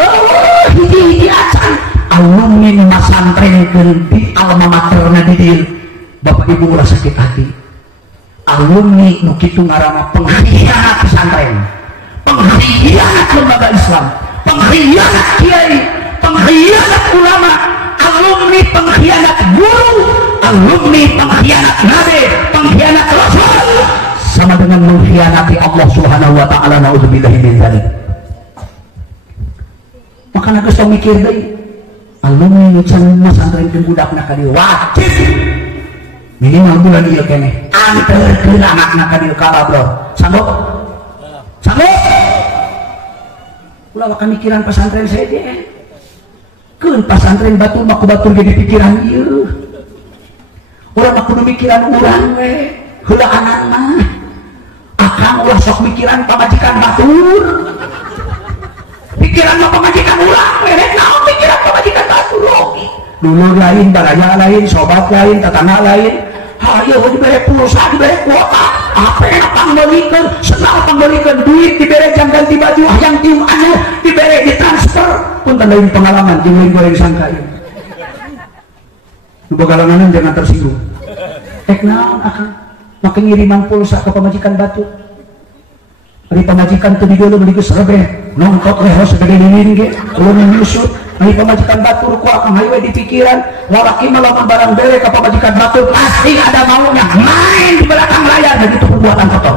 hiji-hiji acan alumni nu masantrenkeun di alma materna di dieu Bapak Ibu ulah sakit hati alumni nu kitu ngaranna pengkhianat pesantren, pengkhianat lembaga Islam, pengkhianat kiai, pengkhianat ulama, alumni pengkhianat guru, alumni pengkhianat nabi, pengkhianat rasul, sama dengan mengkhianati Allah Subhanahu wa taala. Naudzubillahi min dzalik. Makanya geus mikir deui alumni nu can masantrenkeun budakna ka dieu wajib minimal bulan ieu keneh anterkeun anakna ka dieu ka Al-Abror. Sanggup? Sanggup? Ulah kamikiran pesantren saya deh. Keun pesantren batur mah batur jadi pikiran ieu. Urang mah kudu mikiran urang we. Heula anak mah. Akang ulah sok mikiran pamajikan batur. Pikiran mah pamajikan urang we. Naon pikiran pamajikan batur logi. Dulu lain, baraya lain, sobat lain, tetangga lain. Hayo dibere pulsa, dibere kuota. Apa yang pangbalikan, senang pangbalikan duit, dibere jam ganti baju, yang tiung anyar, dibere ditransfer. Pun tandain pengalaman, jangan goreng sangka ini. Bagalanganan jangan tersinggung. Naon akan maka ngiriman pulsa ke pemajikan batu. Dari pemajikan tu dulu beli ke serbe, nongkot leho segede lilin ge, ulun nyusut. Dari pemajikan batur ku akan highway di pikiran, lalaki melawan barang bere ke pemajikan batur pasti ada maunya main di belakang layar, dan itu perbuatan kotor.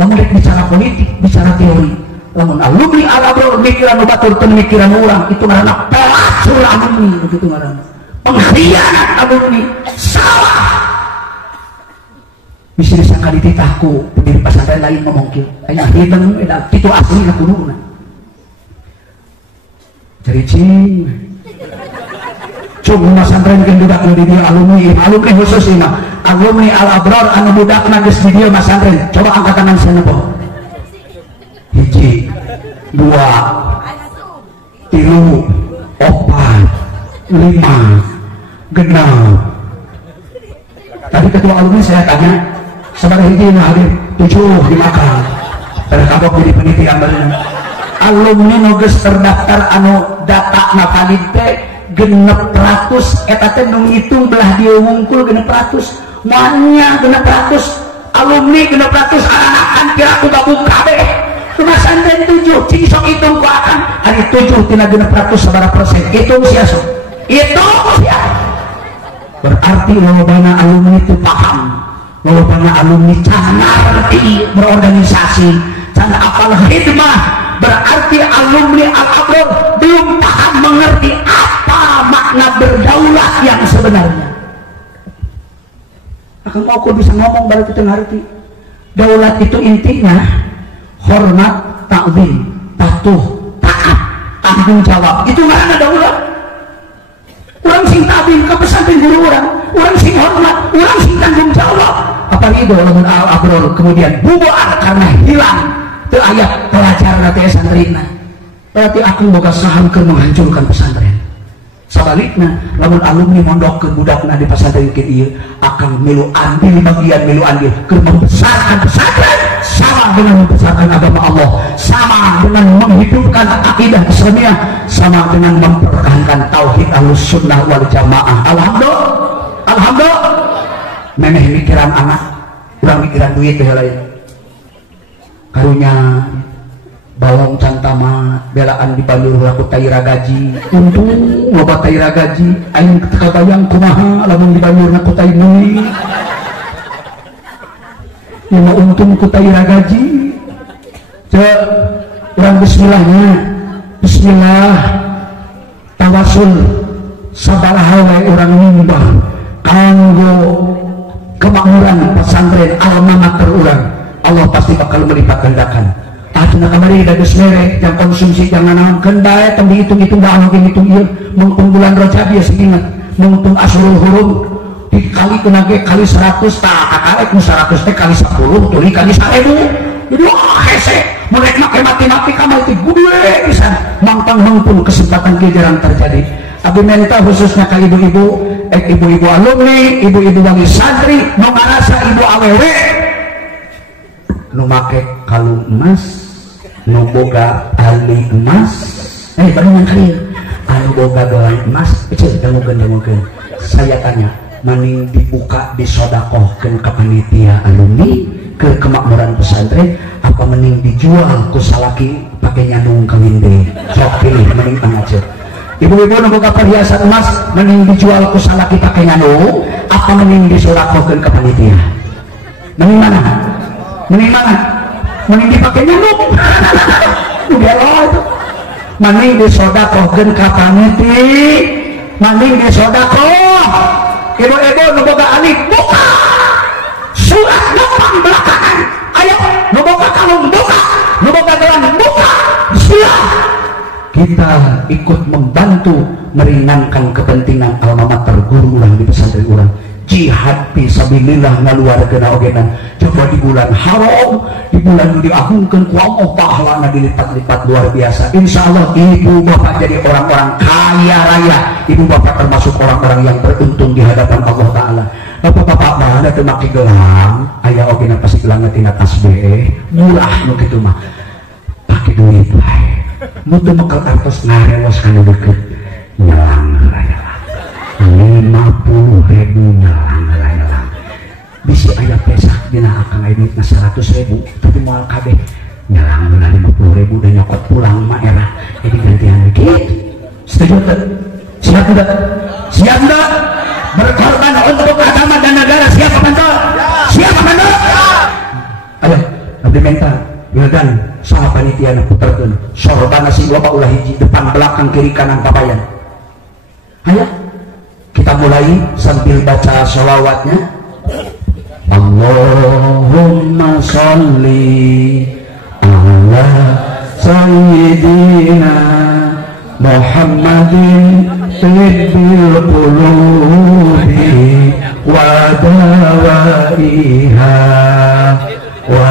Namun bicara politik, bicara teori, namun alumni Al-Abror mikiran batur pemikiran orang itu karena pelacur alumni begitu karena pengkhianat alumni salah. Bisa disangka dititahku pendiri pesantren lain ngomong kieu aya hideng kitu asli na kuduna cari cing cung pesantren keun budak nu di dieu alumni khusus mah alumni Al-Abror anu budakna geus di dieu pesantren coba angkat tangan sanepo 1 2 3 4 5 genap. Tadi ketua alumni saya tanya sebagai hiji nu hadir 7 dimakan terkabok jadi penelitian baru alumni nu geus terdaftar anu data na valid teh 600 eta teh nu ngitung belah dieu wungkul 600 moalnya 600 alumni 600 anak-anak kira ku gabung kabeh pesantren 7 cing sok hitung ku akan ari 7 tina 600 sabaraha persen hitung sia sok hitung sia berarti lolobana alumni itu paham, lolobana alumni cara ngerti berorganisasi, cara apal hidmah. Berarti alumni Al-Abror belum paham mengerti apa makna berdaulat yang sebenarnya. Akan kau bisa ngomong baru kita ngerti. Daulat itu intinya hormat, ta'zim, patuh, taat, tanggung jawab. Itu nggak ada daulat. Orang sing tabim ke pesantren guru orang sing hormat, orang sing tanggung jawab. Apalagi dalam Al-Abror kemudian bubar karena hilang itu ayat pelajar nanti santrina. Berarti aku boga saham ke menghancurkan pesantren. Sebaliknya, lamun alumni mondok ke budakna di pesantren kieu akan milu andil bagian milu andil ke membesarkan pesantren sama dengan membesarkan agama Allah, sama dengan menghidupkan akidah Islamiyah, sama dengan mempertahankan tauhid Ahlussunnah wal Jamaah. Alhamdulillah. Memeh mikiran anak, urang mikiran duit teh lain. Karunya bawang cantama belaan di Bandung laku taira gaji. Untung loba taira gaji, aing kabayang kumaha lamun di Bandung laku tai muni. Yang untung ku taira gaji. Urang bismillahnya. Bismillah. Tawasul sabaraha wae urang nyumbah kanggo kemakmuran pesantren alma mater urang. Allah pasti bakal melipat gandakan. Tadina kamari da geus mere jam konsumsi jangan naonkeun bae tong dihitung-hitung da anu ngitung ieu mung bulan Rajab ya singingat mung Asyurul Hurum dikali kena ge kali 100 tah akarek nu 100 teh kali 10 tuluy kali 1000 jadi wah hese mereka mati kamu itu gue bisa mangpang kesempatan kia jarang terjadi. Abi minta khususnya ke ibu-ibu ibu-ibu alumni, ibu-ibu wangi santri nu ngarasa ibu awewe nu make kalung emas, nu boga ali emas, barengan kalian anu boga gelang emas, dengukeun saya tanya maning dibuka disodakohkeun ka panitia alumni ke kemakmuran pesantren apa mending dijual ku salaki pakai nyandung kawin deh, sok pilih mending aja. Ibu-ibu nu boga perhiasan emas mending dijual ku salaki pakai nyandung apa mending disodakohkeun ka panitia? Mending mana? Mending dipakai nyandung. Udah loh itu. Mending disodakohkeun ka panitia, mending disodakoh. Ibu-ibu nu boga alif buka surat depan belakangan, ayo nu boga kalung buka, nu boga gelang buka, siap kita ikut membantu meringankan kepentingan alma mater guru urang di pesantren urang. Jihad fisabilillah ngaluarkeun ogenan coba di bulan haram, di bulan nu diagungkeun ku Allah pahalana dilipat-lipat luar biasa. Insyaallah ibu bapak jadi orang-orang kaya raya, ibu bapak termasuk orang-orang yang beruntung di hadapan Allah taala. Bapak-bapak mana teu make gelang, aya oge pasti gelang tina tasbih murah nu kitu mah. Pake duit bae. Nu teu mekel artos ngarewas kana deukeut nyelang raya. 50.000 nyelang. Bisi aya pesak dina akang aya duitna 100.000 tapi moal kabeh nyelang 50.000 dan nyokot pulang mah era jadi gantian gitu. Setuju teu? Siap enggak? Siap enggak? Berkorban untuk agama dan negara, siap apa enggak? Siap apa enggak? Ayo, abdi minta wildan saha panitia na puterkeun sorban si loba ulah hiji depan belakang kiri kanan papayan. Ayo kita mulai sambil baca sholawatnya. Allahumma sholli ala sayyidina Muhammadin tibbil qulubi wa dawaiha wa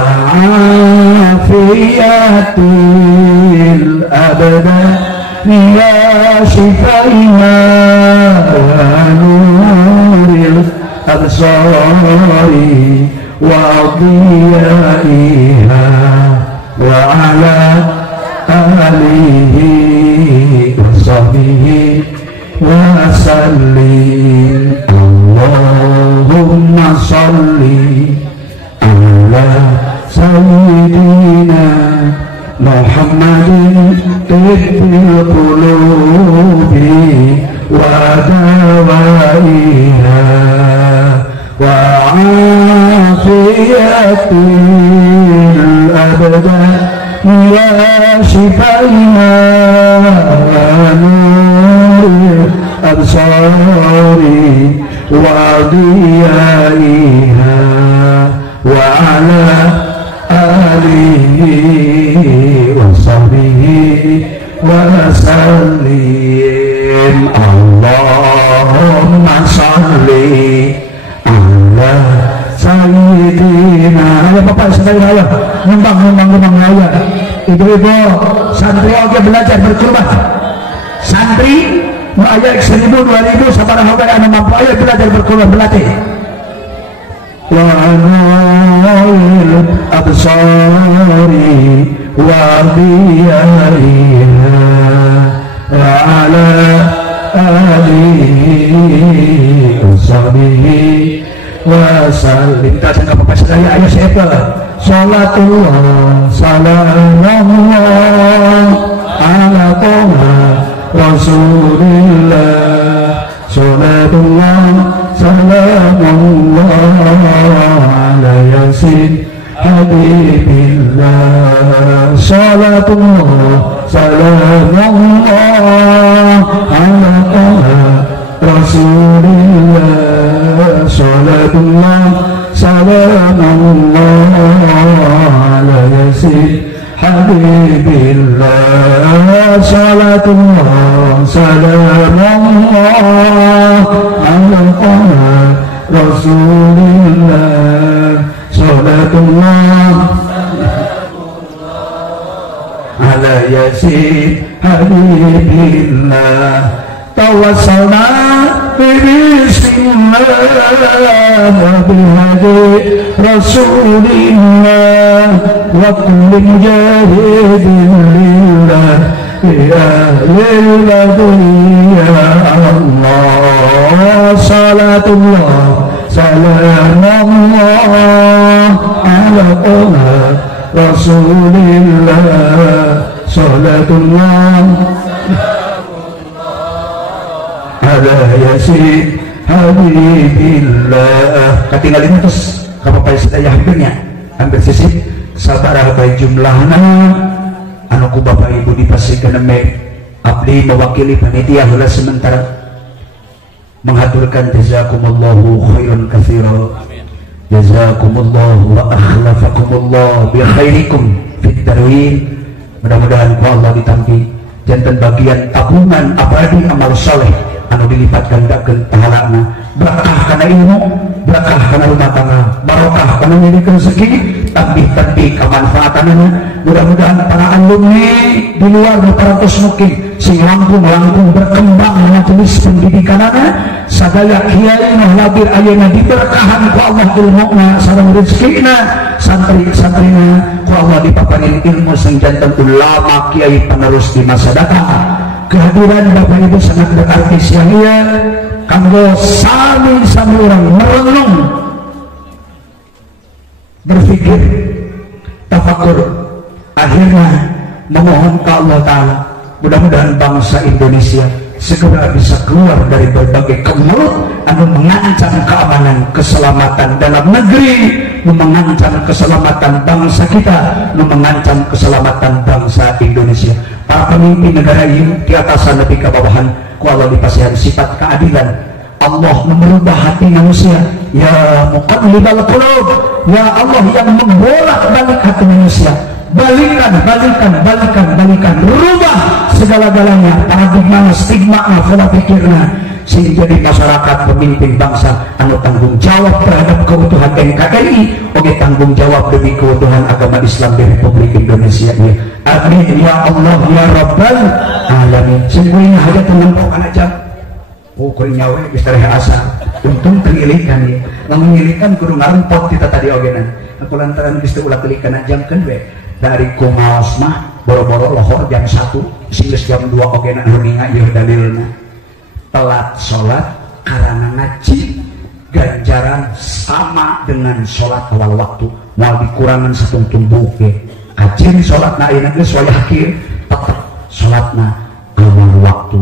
afiyatil abdani ya shifaiha nuril absari wa diyaiha wa ala alihi wa sahbihi wa sallim. Allahumma salli ala sayyidina Muhammadin tibbil qulubi wa dawaiha wa afiyatil abdani ya shifaiha nuril absari wa diyaiha wa ala alihi wa sahbihi wa sallim. Allahumma salli ala sayyidina. Ayo bapak sekali ayo ngembang ayo. Ibu-ibu santri oke belajar berkorban. Santri mau aja 1.000 2.000 sabaraha oge anu mampu ayo belajar berkorban berlatih. Wa anil absari wa diyaiha wa ala alihi wa sahbihi wa sallim. Kita sangka bapak sedaya ayo siapa salatullah salamullah ala toha rasulillah salatullah salamullah ala yasin habibillah salatullah salamullah ala toha rasulillah salatullah salamullah ala yasin habibillah salatullah salamullah ala toha rasulillah salatullah bismillah wa bihadi rasulillah wa kulli mujahidin lillah ya lil ya Allah salatullah salamullah ala rasulillah salatullah ala yasin habibillah. Katinggalin terus kapapai sedaya hampir sisip sabaraha bae jumlahna anu ku bapak ibu dipasikeun me abdi mewakili panitia heula sementara menghaturkan jazakumullahu khairan katsira. Jazakumullahu wa akhlafakumullah bi khairikum fit darwin. Mudah-mudahan ku Allah ditampi janten bagian tabungan abadi amal soleh anu dilipat gandakeun pahalana, berkah kana ilmu, berkah kana rumah tangga, barokah kana nyadikeun rezeki, tambih-tambih kamanfaatanna. Mudah-mudahan para alumni di luar parantos mungkin sing langkung berkembang dengan jenis pendidikanana, sadaya kiai nu labir ayeuna diberkahan ku Allah ilmuna sareng rezekina, santri-santrina ku Allah dipaparin ilmu sing janten ulama kiai penerus di masa datang. Kehadiran Bapak Ibu sangat berarti sia-sia kanggo sami orang merenung, berpikir, tafakur, akhirnya memohon ke Allah Ta'ala mudah-mudahan bangsa Indonesia segera bisa keluar dari berbagai kemelut anu mengancam keamanan keselamatan dalam negeri, mengancam keselamatan bangsa kita, mengancam keselamatan bangsa Indonesia. Para pemimpin negara ini di atasan lebih ke bawahan ku Allah dipasihan sifat keadilan. Allah merubah hati manusia. Ya muqallibal qulub, ya Allah yang membolak-balik hati manusia. Balikan, rubah segala-galanya, paradigma, stigma, pola pikirna, sehingga di masyarakat pemimpin bangsa anu tanggung jawab terhadap keutuhan NKRI, oke tanggung jawab demi keutuhan agama Islam di Republik Indonesia ini. Amin ya Allah ya Rabbal alamin. Semuanya hajat menempelkan aja. Pokoknya nyawa bisa asa. Untung terilikan ya. Mengilikan guru ngarumpot kita tadi ogenan. Aku lantaran bisa ulah kelikan jam kedua. Dari kumaos mah boro-boro lohor jam 1 singges jam 2 ogenan runinga ieu dalilna. Telat sholat karena ngaji ganjaran sama dengan sholat awal waktu, mau dikurangan satu tumbuk ke kajin sholat na ini ke soal akhir tetap sholat na awal waktu.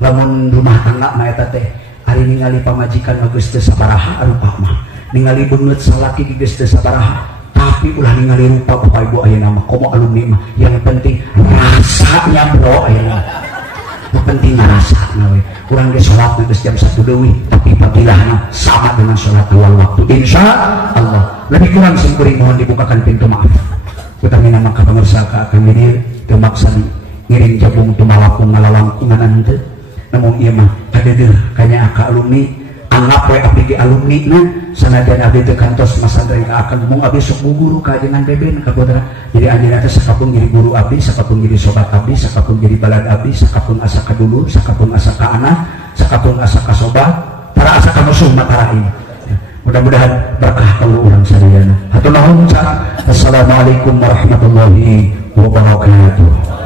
Lamun rumah tangga na eta teh hari ningali pamajikan geus teu sabaraha rupa mah ningali beungeut salaki geus teu sabaraha tapi ulah ningali rupa bapak ibu ayeuna mah komo alumni mah yang penting rasanya bro ayeuna. Yang penting ngerasa we. Kurang ge sholat geus jam 1 deui tapi fadilahna sama dengan sholat awal waktu insya Allah. Lebih kurang singkuring mohon dibukakan pintu maaf. Utamina maka pemirsa akan didir teu maksa ngiring jabung teu malakung ngalalangkungan henteu. Namun ieu mah hadir kanya ka alumni anggap we abdi ge alumni na sanajan abdi teu kantos masantren ka akan mung abdi sok guru ka ajengan beben ka putra. Jadi anjeunna teh sakapung jadi guru abdi, sakapung jadi sobat abdi, sakapung jadi balad abdi, sakapung asa ka dulur, sakapung asa ka anak, sakapung asa ka sobat, tara asa ka musuh matara ini. Mudah-mudahan berkah kalau urang sadayana. Hatur nuhun. Assalamualaikum warahmatullahi wabarakatuh.